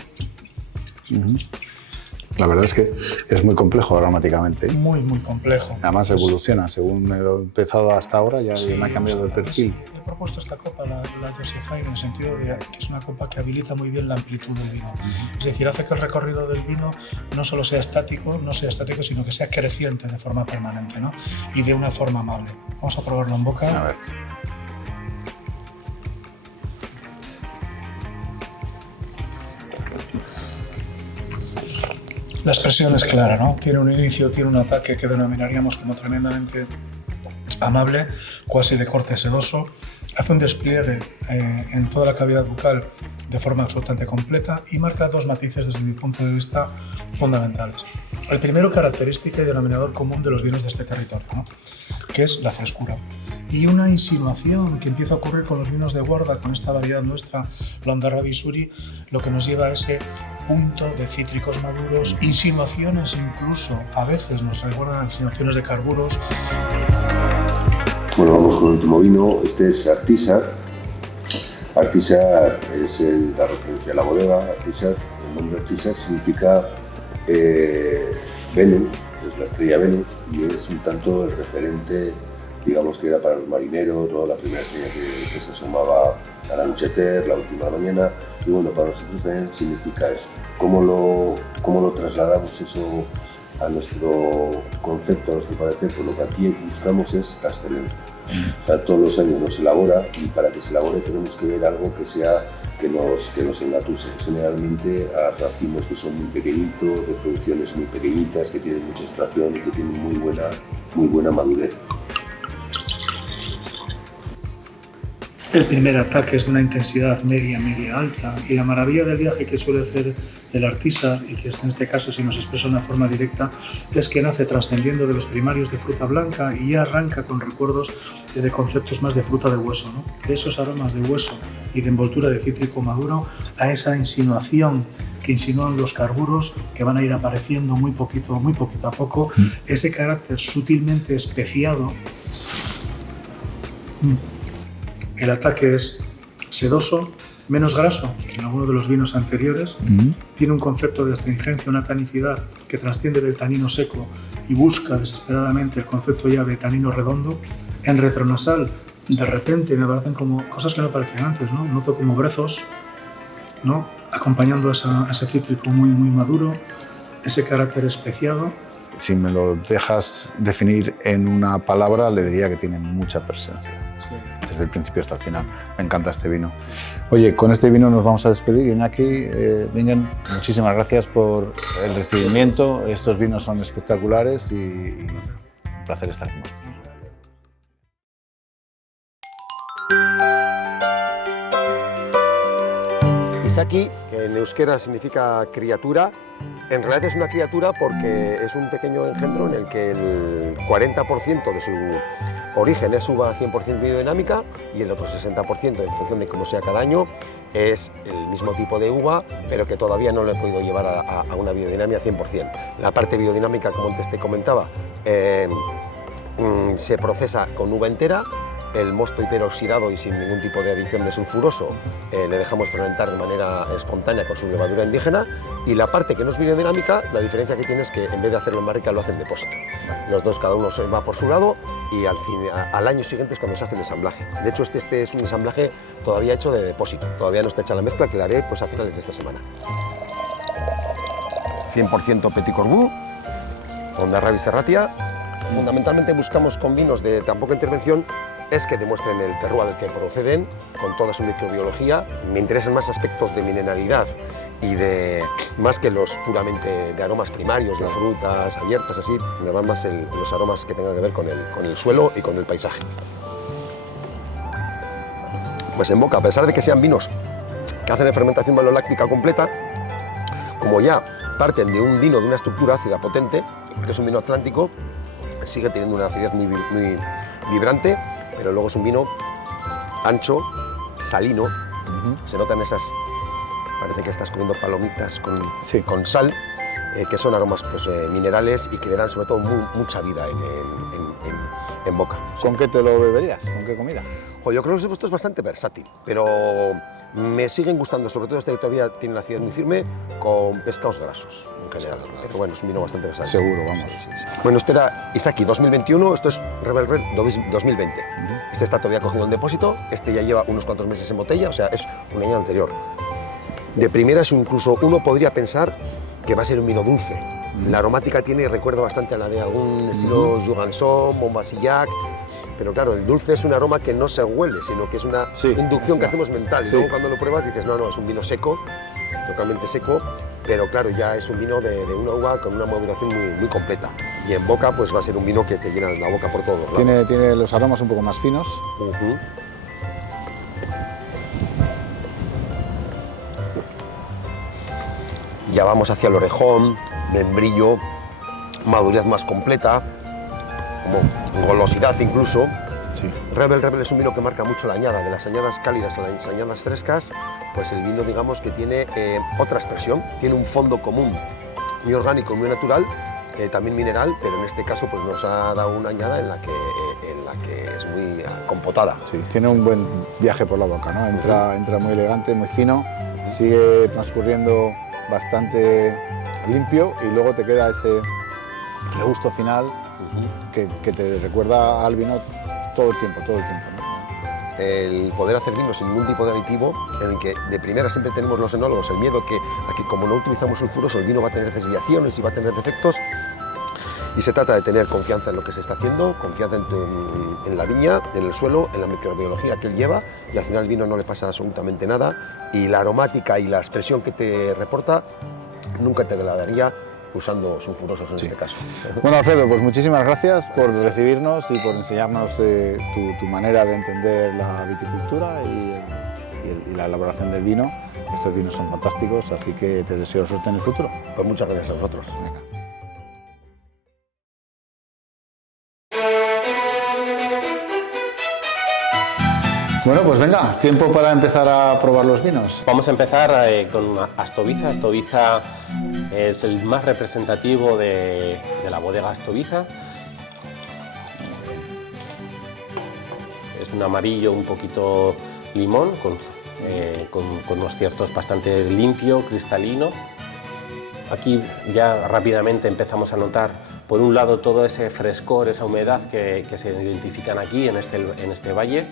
La verdad es que es muy complejo aromáticamente. Muy, muy complejo. Además evoluciona, según he empezado hasta ahora, ya sí, me ha cambiado el perfil. He propuesto esta copa, la Josephine, en el sentido de que es una copa que habilita muy bien la amplitud del vino. Es decir, hace que el recorrido del vino no solo sea estático, sino que sea creciente de forma permanente, ¿no? Y de una forma amable. Vamos a probarlo en boca. A ver. La expresión es clara, ¿no? Tiene un inicio, tiene un ataque que denominaríamos como tremendamente amable, cuasi de corte sedoso. Hace un despliegue en toda la cavidad bucal de forma absolutamente completa y marca dos matices desde mi punto de vista fundamentales. El primero, característica y denominador común de los vinos de este territorio, ¿no? Que es la frescura. y una insinuación que empieza a ocurrir con los vinos de guarda, con esta variedad nuestra, la Ondarrabia Isuri, lo que nos lleva a ese punto de cítricos maduros, insinuaciones incluso, a veces nos recuerdan a insinuaciones de carburos. Bueno, vamos con el último vino. Este es Artisar. Artisar es la referencia a la bodega. Artisar, el nombre Artisar significa Venus, es la estrella Venus, y es un tanto el referente, digamos, que era para los marineros, ¿no? La primera estrella que se asomaba al anochecer, la última de la mañana, y bueno, para nosotros también significa eso. ¿Cómo lo trasladamos eso a nuestro concepto, a nuestro parecer? Pues lo que aquí buscamos es la excelencia. O sea, todos los años nos elabora, y para que se elabore tenemos que ver algo que sea que nos engatuse. Generalmente a racimos que son muy pequeñitos, de producciones muy pequeñitas, que tienen mucha extracción y que tienen muy buena madurez. El primer ataque es de una intensidad media alta, y la maravilla del viaje que suele hacer el Artisar, y que en este caso si nos expresa de una forma directa, es que nace trascendiendo de los primarios de fruta blanca y ya arranca con recuerdos de conceptos más de fruta de hueso, ¿no? De esos aromas de hueso y de envoltura de cítrico maduro a esa insinuación que insinúan los carburos, que van a ir apareciendo muy poquito a poco, ese carácter sutilmente especiado. El ataque es sedoso, menos graso que en alguno de los vinos anteriores, tiene un concepto de astringencia, una tanicidad que trasciende del tanino seco y busca desesperadamente el concepto ya de tanino redondo. En retronasal, de repente me parecen como cosas que no aparecían antes, ¿no? Noto como brezos, ¿no? Acompañando a ese cítrico muy maduro, ese carácter especiado. Si me lo dejas definir en una palabra, le diría que tiene mucha presencia. Sí. Desde el principio hasta el final. Me encanta este vino. Oye, con este vino nos vamos a despedir. Iñaki, Bingen, muchísimas gracias por el recibimiento. Estos vinos son espectaculares y un placer estar con vosotros. Isaki, que en euskera significa criatura, en realidad es una criatura porque es un pequeño engendro en el que el 40% de su origen es uva 100% biodinámica y el otro 60%, en función de cómo sea cada año, es el mismo tipo de uva, pero que todavía no lo he podido llevar a una biodinamia 100%. La parte biodinámica, como antes te comentaba, se procesa con uva entera. El mosto hiperoxidado y sin ningún tipo de adición de sulfuroso le dejamos fermentar de manera espontánea con su levadura indígena, y la parte que no es biodinámica, la diferencia que tiene es que en vez de hacerlo en barrica lo hacen en depósito. Los dos, cada uno se va por su lado, y al año siguiente es cuando se hace el ensamblaje. De hecho, este es un ensamblaje todavía hecho de depósito, todavía no está hecha la mezcla, que la haré pues a finales de esta semana. 100% Petit Corbu, Ondarrabia Serratia. Fundamentalmente buscamos con vinos de tan poca intervención es que demuestren el terroir del que proceden, con toda su microbiología. Me interesan más aspectos de mineralidad y más que los puramente de aromas primarios, de frutas abiertas, así. Me van más los aromas que tengan que ver con el suelo y con el paisaje. Pues en boca, a pesar de que sean vinos que hacen fermentación maloláctica completa, como ya parten de un vino de una estructura ácida potente, que es un vino atlántico, sigue teniendo una acidez muy vibrante, pero luego es un vino ancho, salino. Se notan esas, parece que estás comiendo palomitas con sal, que son aromas pues, minerales y que le dan sobre todo mucha vida en boca. ¿Con qué te lo beberías? ¿Con qué comida? Yo creo que esto es bastante versátil, pero me siguen gustando, sobre todo este que todavía tiene la acidez muy firme, con pescados grasos en general. Pero bueno, es un vino bastante versátil. Seguro, vamos. Bueno, esto era Isaki 2021, esto es Rebel Red 2020. Este está todavía cogido en depósito, este ya lleva unos cuantos meses en botella, o sea, es un año anterior. De primeras, incluso uno podría pensar que va a ser un vino dulce. La aromática recuerda bastante a la de algún estilo Jurançon, Montbazillac, pero claro, el dulce es un aroma que no se huele, sino que es una inducción que hacemos mental. Y luego cuando lo pruebas dices, no, es un vino seco, totalmente seco, pero claro, ya es un vino de una uva con una maduración muy completa. Y en boca pues va a ser un vino que te llena la boca por todos lados. Tiene los aromas un poco más finos. Ya vamos hacia el orejón, membrillo, madurez más completa, como golosidad incluso, Sí. Rebel es un vino que marca mucho la añada, de las añadas cálidas a las añadas frescas, pues el vino digamos que tiene otra expresión, tiene un fondo común, muy orgánico, muy natural, también mineral, pero en este caso pues nos ha dado una añada en la que es muy compotada. Sí, tiene un buen viaje por la boca, ¿no? Entra muy elegante, muy fino, sigue transcurriendo bastante limpio y luego te queda ese regusto final que te recuerda al vino todo el tiempo, ¿no? El poder hacer vino sin ningún tipo de aditivo, en el que de primera siempre tenemos los enólogos el miedo a que como no utilizamos sulfuros el vino va a tener desviaciones y va a tener defectos, y se trata de tener confianza en lo que se está haciendo, confianza en la viña, en el suelo, en la microbiología que él lleva, y al final al vino no le pasa absolutamente nada, y la aromática y la expresión que te reporta nunca te degradaría usando sulfurosos en este caso. Bueno, Alfredo, pues muchísimas gracias por recibirnos y por enseñarnos tu manera de entender la viticultura y la elaboración del vino. Estos vinos son fantásticos, así que te deseo suerte en el futuro. Pues muchas gracias a vosotros. Venga. Bueno, pues venga, tiempo para empezar a probar los vinos. Vamos a empezar con Astoviza. Astoviza es el más representativo de la bodega Astoviza. Es un amarillo un poquito limón, con unos ciertos bastante limpio, cristalino. Aquí ya rápidamente empezamos a notar, por un lado, todo ese frescor, esa humedad que se identifican aquí en este valle.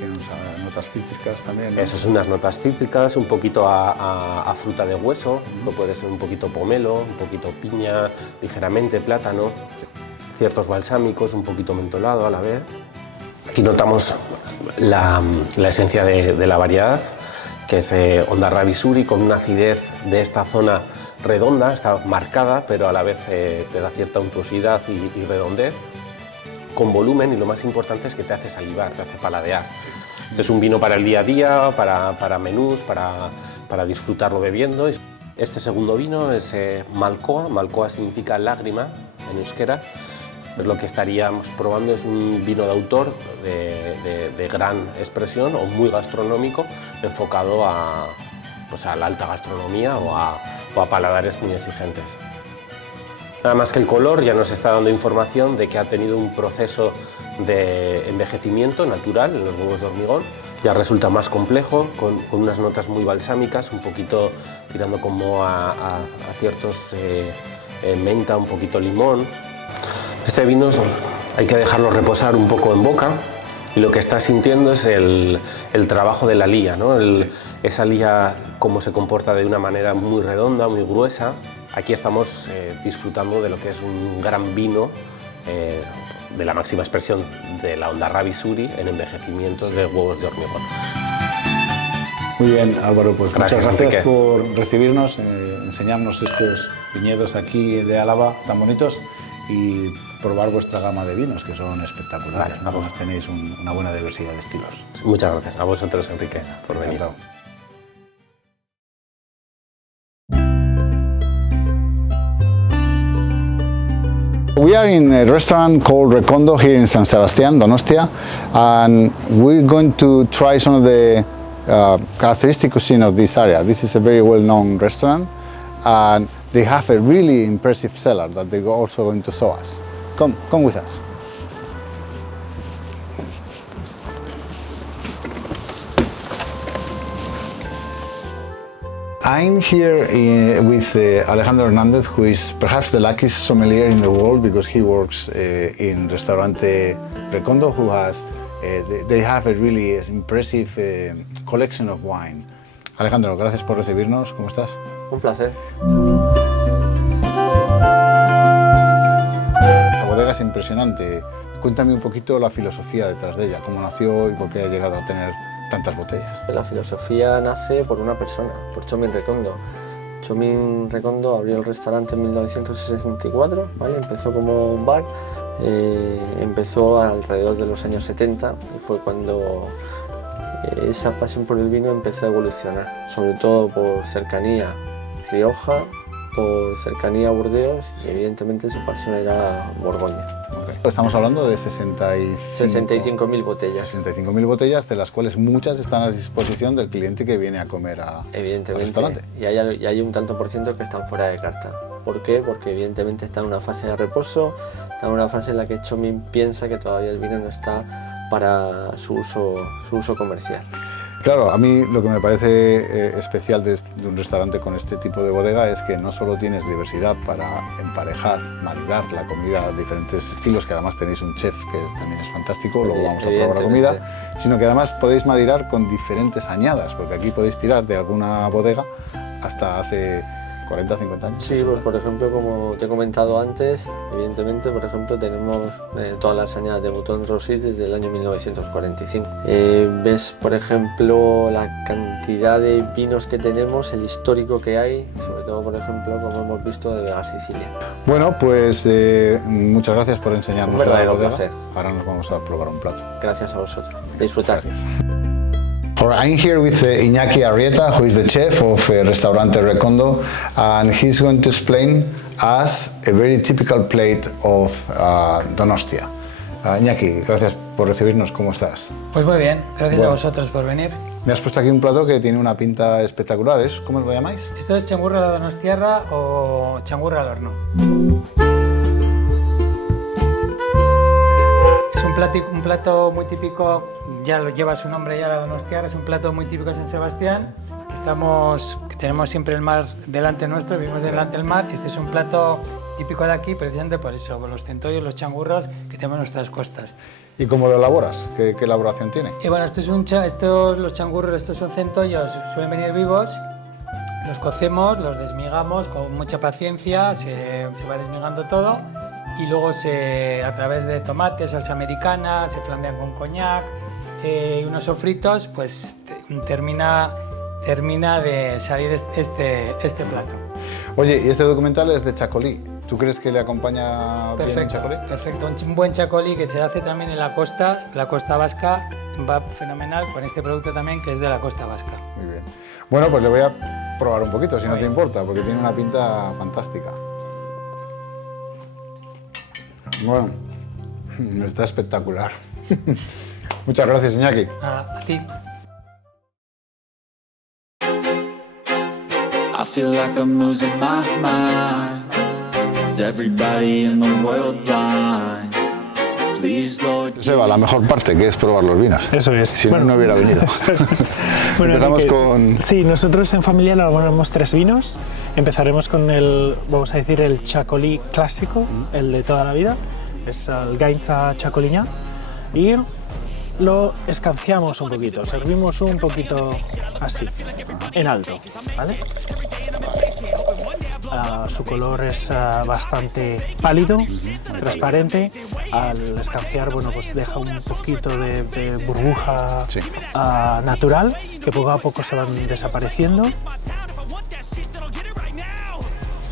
Tiene unas notas cítricas también, ¿no? Eso es unas notas cítricas, un poquito a fruta de hueso, que puede ser un poquito pomelo, un poquito piña, ligeramente plátano, ciertos balsámicos, un poquito mentolado a la vez. Aquí notamos la esencia de la variedad, que es Ondarrabí Suri, con una acidez de esta zona redonda, está marcada, pero a la vez te da cierta untuosidad y redondez, con volumen, y lo más importante es que te hace salivar, te hace paladear. Este es un vino para el día a día, para menús, para disfrutarlo bebiendo. Este segundo vino es Malcoa. Malcoa significa lágrima en euskera. Es lo que estaríamos probando, es un vino de autor de gran expresión o muy gastronómico, enfocado a la alta gastronomía o a paladares muy exigentes. Nada más que el color ya nos está dando información de que ha tenido un proceso de envejecimiento natural en los huevos de hormigón. Ya resulta más complejo, con unas notas muy balsámicas, un poquito tirando como a ciertos menta, un poquito limón. Este vino hay que dejarlo reposar un poco en boca, y lo que está sintiendo es el trabajo de la lía, ¿no? Esa lía, cómo se comporta de una manera muy redonda, muy gruesa. Aquí estamos disfrutando de lo que es un gran vino de la máxima expresión de la Ondarrabí Suri en envejecimientos de huevos de hormigón. Muy bien, Álvaro, pues Gracias, muchas gracias Enrique, por recibirnos, enseñarnos estos viñedos aquí de Álava tan bonitos y probar vuestra gama de vinos, que son espectaculares. Vale, vamos. Tenéis una buena diversidad de estilos. Muchas gracias a vosotros, Enrique, por venir. Encantado. We are in a restaurant called Recondo here in San Sebastián, Donostia, and we're going to try some of the characteristic cuisine of this area. This is a very well-known restaurant, and they have a really impressive cellar that they're also going to show us. Come with us. I'm here with Alejandro Hernández, who is perhaps the luckiest sommelier in the world because he works in Restaurante Recondo, who has they have a really impressive collection of wine. Alejandro, gracias por recibirnos. ¿Cómo estás? Un placer. La bodega es impresionante. Cuéntame un poquito la filosofía detrás de ella, cómo nació y por qué ha llegado a tener tantas botellas. La filosofía nace por una persona, por Chomin Recondo. Chomin Recondo abrió el restaurante en 1964, ¿vale? Empezó como un bar, empezó alrededor de los años 70 y fue cuando esa pasión por el vino empezó a evolucionar, sobre todo por cercanía Rioja, por cercanía a Burdeos y evidentemente su pasión era Borgoña. Okay. Estamos hablando de 65.000 botellas. 65.000 botellas, de las cuales muchas están a disposición del cliente que viene a comer al restaurante. Y hay un tanto por ciento que están fuera de carta. ¿Por qué? Porque evidentemente está en una fase de reposo, está en una fase en la que Txomin piensa que todavía el vino no está para su uso comercial. Claro, a mí lo que me parece especial de un restaurante con este tipo de bodega es que no solo tienes diversidad para emparejar, maridar la comida a diferentes estilos, que además tenéis un chef que también es fantástico, luego vamos a probar la comida, sino que además podéis maridar con diferentes añadas, porque aquí podéis tirar de alguna bodega hasta hace 40, 50 años. Sí, pues por ejemplo, como te he comentado antes, evidentemente, por ejemplo, tenemos todas las añadas de Bouton Rossi desde el año 1945. Ves, por ejemplo, la cantidad de vinos que tenemos, el histórico que hay, sobre todo, por ejemplo, como hemos visto de Vega Sicilia. Bueno, pues muchas gracias por enseñarnos la bodega. Placer. Ahora nos vamos a probar un plato. Gracias a vosotros. Disfrutar. Gracias. I'm here with Iñaki Arrieta, who is the chef of Restaurante Recondo, and he's going to explain us a very typical plate of Donostia. Iñaki, gracias por recibirnos, ¿cómo estás? Pues muy bien, gracias a vosotros por venir. Me has puesto aquí un plato que tiene una pinta espectacular, ¿es? ¿Cómo lo llamáis? Esto es changurra a la donostiarra o changurra al horno. Es un plato muy típico, ya lo lleva su nombre ya, la donostiarra, es un plato muy típico de San Sebastián. Tenemos siempre el mar delante nuestro, vivimos delante del mar. Este es un plato típico de aquí, precisamente por eso, por los centollos, los changurros que tenemos en nuestras costas. ¿Y cómo lo elaboras? ¿Qué elaboración tiene? Y bueno, los changurros, estos son centollos, suelen venir vivos. Los cocemos, los desmigamos con mucha paciencia, se va desmigando todo y luego a través de tomate, salsa americana, se flambean con coñac y unos sofritos, pues termina de salir este plato. Oye, y este documental es de chacolí. ¿Tú crees que le acompaña bien un chacolí? Perfecto, un buen chacolí que se hace también en la costa vasca, va fenomenal con este producto también que es de la costa vasca. Muy bien. Bueno, pues le voy a probar un poquito, si no te importa, porque tiene una pinta fantástica. Bueno, está espectacular. Muchas gracias, Iñaki. A ti. I feel like I'm losing my mind. Is everybody in the world blind? Please, Lord. Joseba, la mejor parte, que es probar los vinos. Eso es. Si no hubiera venido. Bueno, empezamos con... Sí, nosotros en familia elaboramos 3 vinos. Empezaremos con vamos a decir, el chacolí clásico, el de toda la vida. Es el Gainza Chacoliña. Y lo escanciamos un poquito, servimos un poquito así, en alto, ¿vale? Su color es bastante pálido, transparente. Al escanciar, bueno, pues deja un poquito de burbuja natural, que poco a poco se van desapareciendo.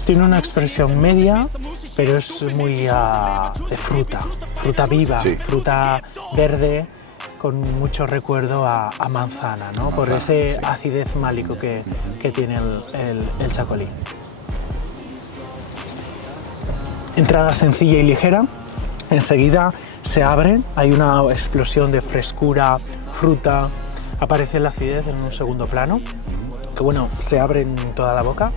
Tiene una expresión media, pero es muy de fruta viva, fruta verde, con mucho recuerdo a manzana, ¿no? Por ese acidez málico que tiene el chacolí. Entrada sencilla y ligera, enseguida se abre, hay una explosión de frescura, fruta, aparece la acidez en un segundo plano, que bueno, se abre en toda la boca.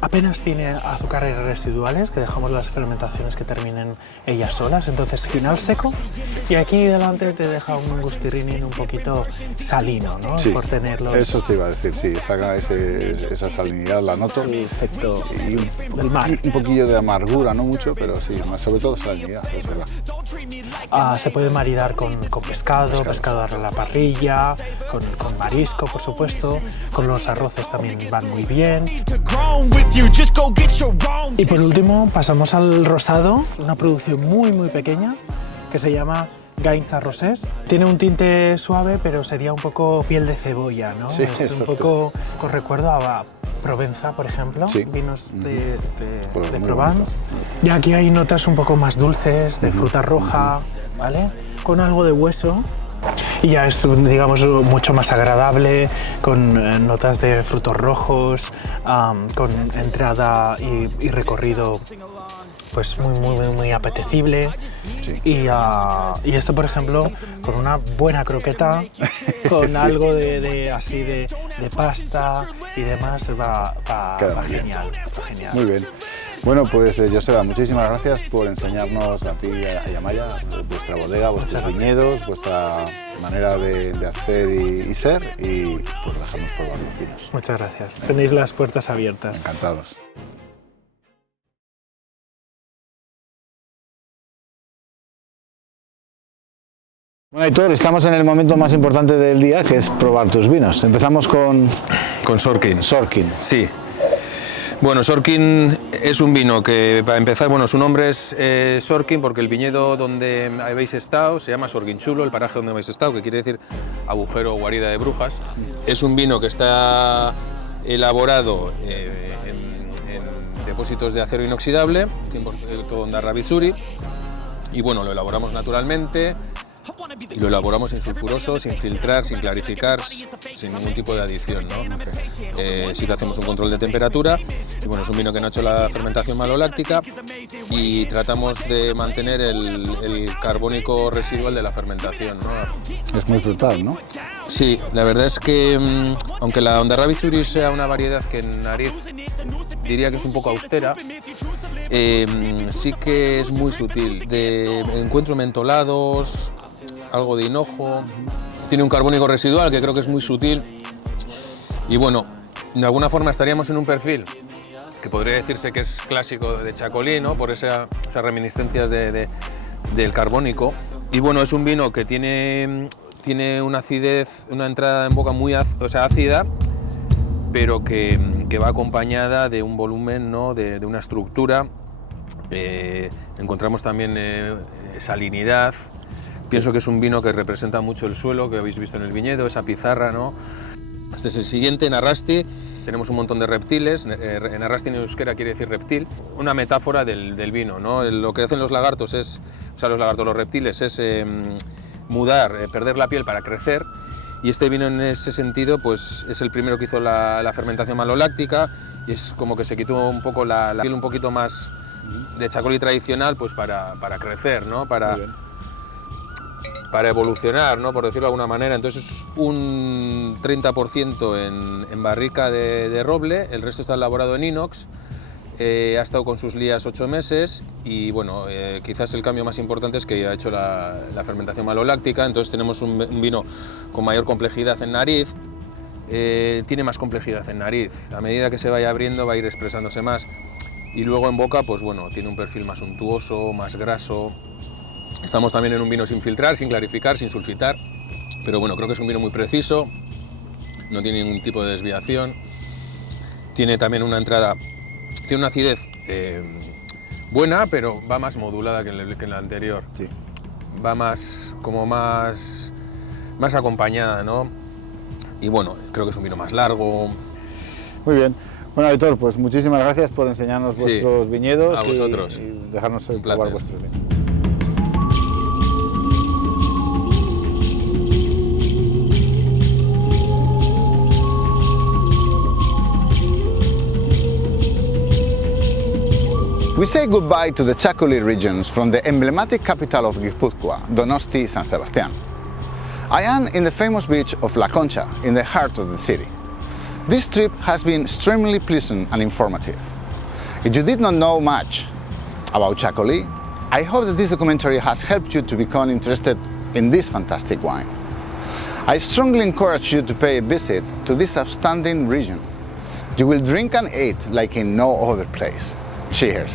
Apenas tiene azúcares residuales, que dejamos las fermentaciones que terminen ellas solas, entonces final seco. Y aquí delante te deja un gustirrinín un poquito salino, ¿no? Sí, por tenerlos. Eso te iba a decir, sí, saca esa salinidad, la noto. Sí, efecto y del mar. Un poquillo de amargura, no mucho, pero sí, sobre todo salinidad, es verdad. Se puede maridar con pescado a la parrilla, con marisco, por supuesto, con los arroces también van muy bien. Y por último pasamos al rosado, una producción muy pequeña que se llama Gainza Rosés. Tiene un tinte suave, pero sería un poco piel de cebolla, ¿no? Sí, es un poco con recuerdo a Provenza, por ejemplo, vinos de Provence. Y aquí hay notas un poco más dulces, de fruta roja, ¿vale? Con algo de hueso, Y ya es, digamos, mucho más agradable, con notas de frutos rojos, con entrada y recorrido pues muy apetecible. Sí. Y esto, por ejemplo, con una buena croqueta, con Sí. algo así de pasta y demás, va genial, va genial. Muy bien. Bueno, pues Joseba, muchísimas gracias por enseñarnos a ti y a Maya vuestra bodega, vuestros viñedos, vuestra manera de hacer y ser, y por dejarnos probar los vinos. Muchas gracias. Tenéis las puertas abiertas. Encantados. Bueno, Aitor, estamos en el momento más importante del día, que es probar tus vinos. Empezamos con Sorkin. Sorkin. Sí. Bueno, Sorkin es un vino que, para empezar, bueno, su nombre es Sorkin porque el viñedo donde habéis estado se llama Sorginchulo, el paraje donde habéis estado, que quiere decir agujero o guarida de brujas. Es un vino que está elaborado en depósitos de acero inoxidable, 100% Ondarra Vizuri, y bueno, lo elaboramos naturalmente. Y lo elaboramos sin sulfuroso, sin filtrar, sin clarificar, sin ningún tipo de adición, ¿no? Sí que hacemos un control de temperatura y bueno, es un vino que no ha hecho la fermentación maloláctica y tratamos de mantener el carbónico residual de la fermentación, ¿no? Es muy frutal, ¿no? Sí, la verdad es que aunque la Ondarra Vizuri sea una variedad que en nariz diría que es un poco austera, sí que es muy sutil. Encuentro mentolados, algo de hinojo, tiene un carbónico residual que creo que es muy sutil y bueno, de alguna forma estaríamos en un perfil que podría decirse que es clásico de Chacolí, ¿no? Por esas reminiscencias del carbónico. Y bueno, es un vino que tiene una acidez, una entrada en boca muy ácida, pero que va acompañada de un volumen, ¿no? de una estructura. Encontramos también salinidad. Pienso que es un vino que representa mucho el suelo que habéis visto en el viñedo, esa pizarra, ¿no? Este es el siguiente, en Arrasti. Tenemos un montón de reptiles. En Arrasti en euskera quiere decir reptil, una metáfora del vino, ¿no? Lo que hacen los lagartos los reptiles es mudar, perder la piel para crecer. Y este vino en ese sentido pues es el primero que hizo la fermentación maloláctica y es como que se quitó un poco la piel un poquito más de Chacolí tradicional pues para crecer, ¿no? Para evolucionar, ¿no? Por decirlo de alguna manera. Entonces es un 30% en barrica de roble, el resto está elaborado en inox, ha estado con sus lías 8 meses y bueno, quizás el cambio más importante es que ha hecho la fermentación maloláctica, entonces tenemos un vino con mayor complejidad en nariz, tiene más complejidad en nariz, a medida que se vaya abriendo va a ir expresándose más y luego en boca pues bueno, tiene un perfil más untuoso, más graso. Estamos también en un vino sin filtrar, sin clarificar, sin sulfitar, pero bueno, creo que es un vino muy preciso, no tiene ningún tipo de desviación, tiene también una entrada, tiene una acidez buena, pero va más modulada que en la anterior, sí. Va más acompañada, ¿no? Y bueno, creo que es un vino más largo. Muy bien. Bueno, Aitor, pues muchísimas gracias por enseñarnos vuestros viñedos a vosotros. y dejarnos Un probar placer. vuestros vinos. We say goodbye to the Chacolí regions from the emblematic capital of Guipúzcoa, Donosti San Sebastián. I am in the famous beach of La Concha, in the heart of the city. This trip has been extremely pleasant and informative. If you did not know much about Chacolí, I hope that this documentary has helped you to become interested in this fantastic wine. I strongly encourage you to pay a visit to this outstanding region. You will drink and eat like in no other place. Cheers!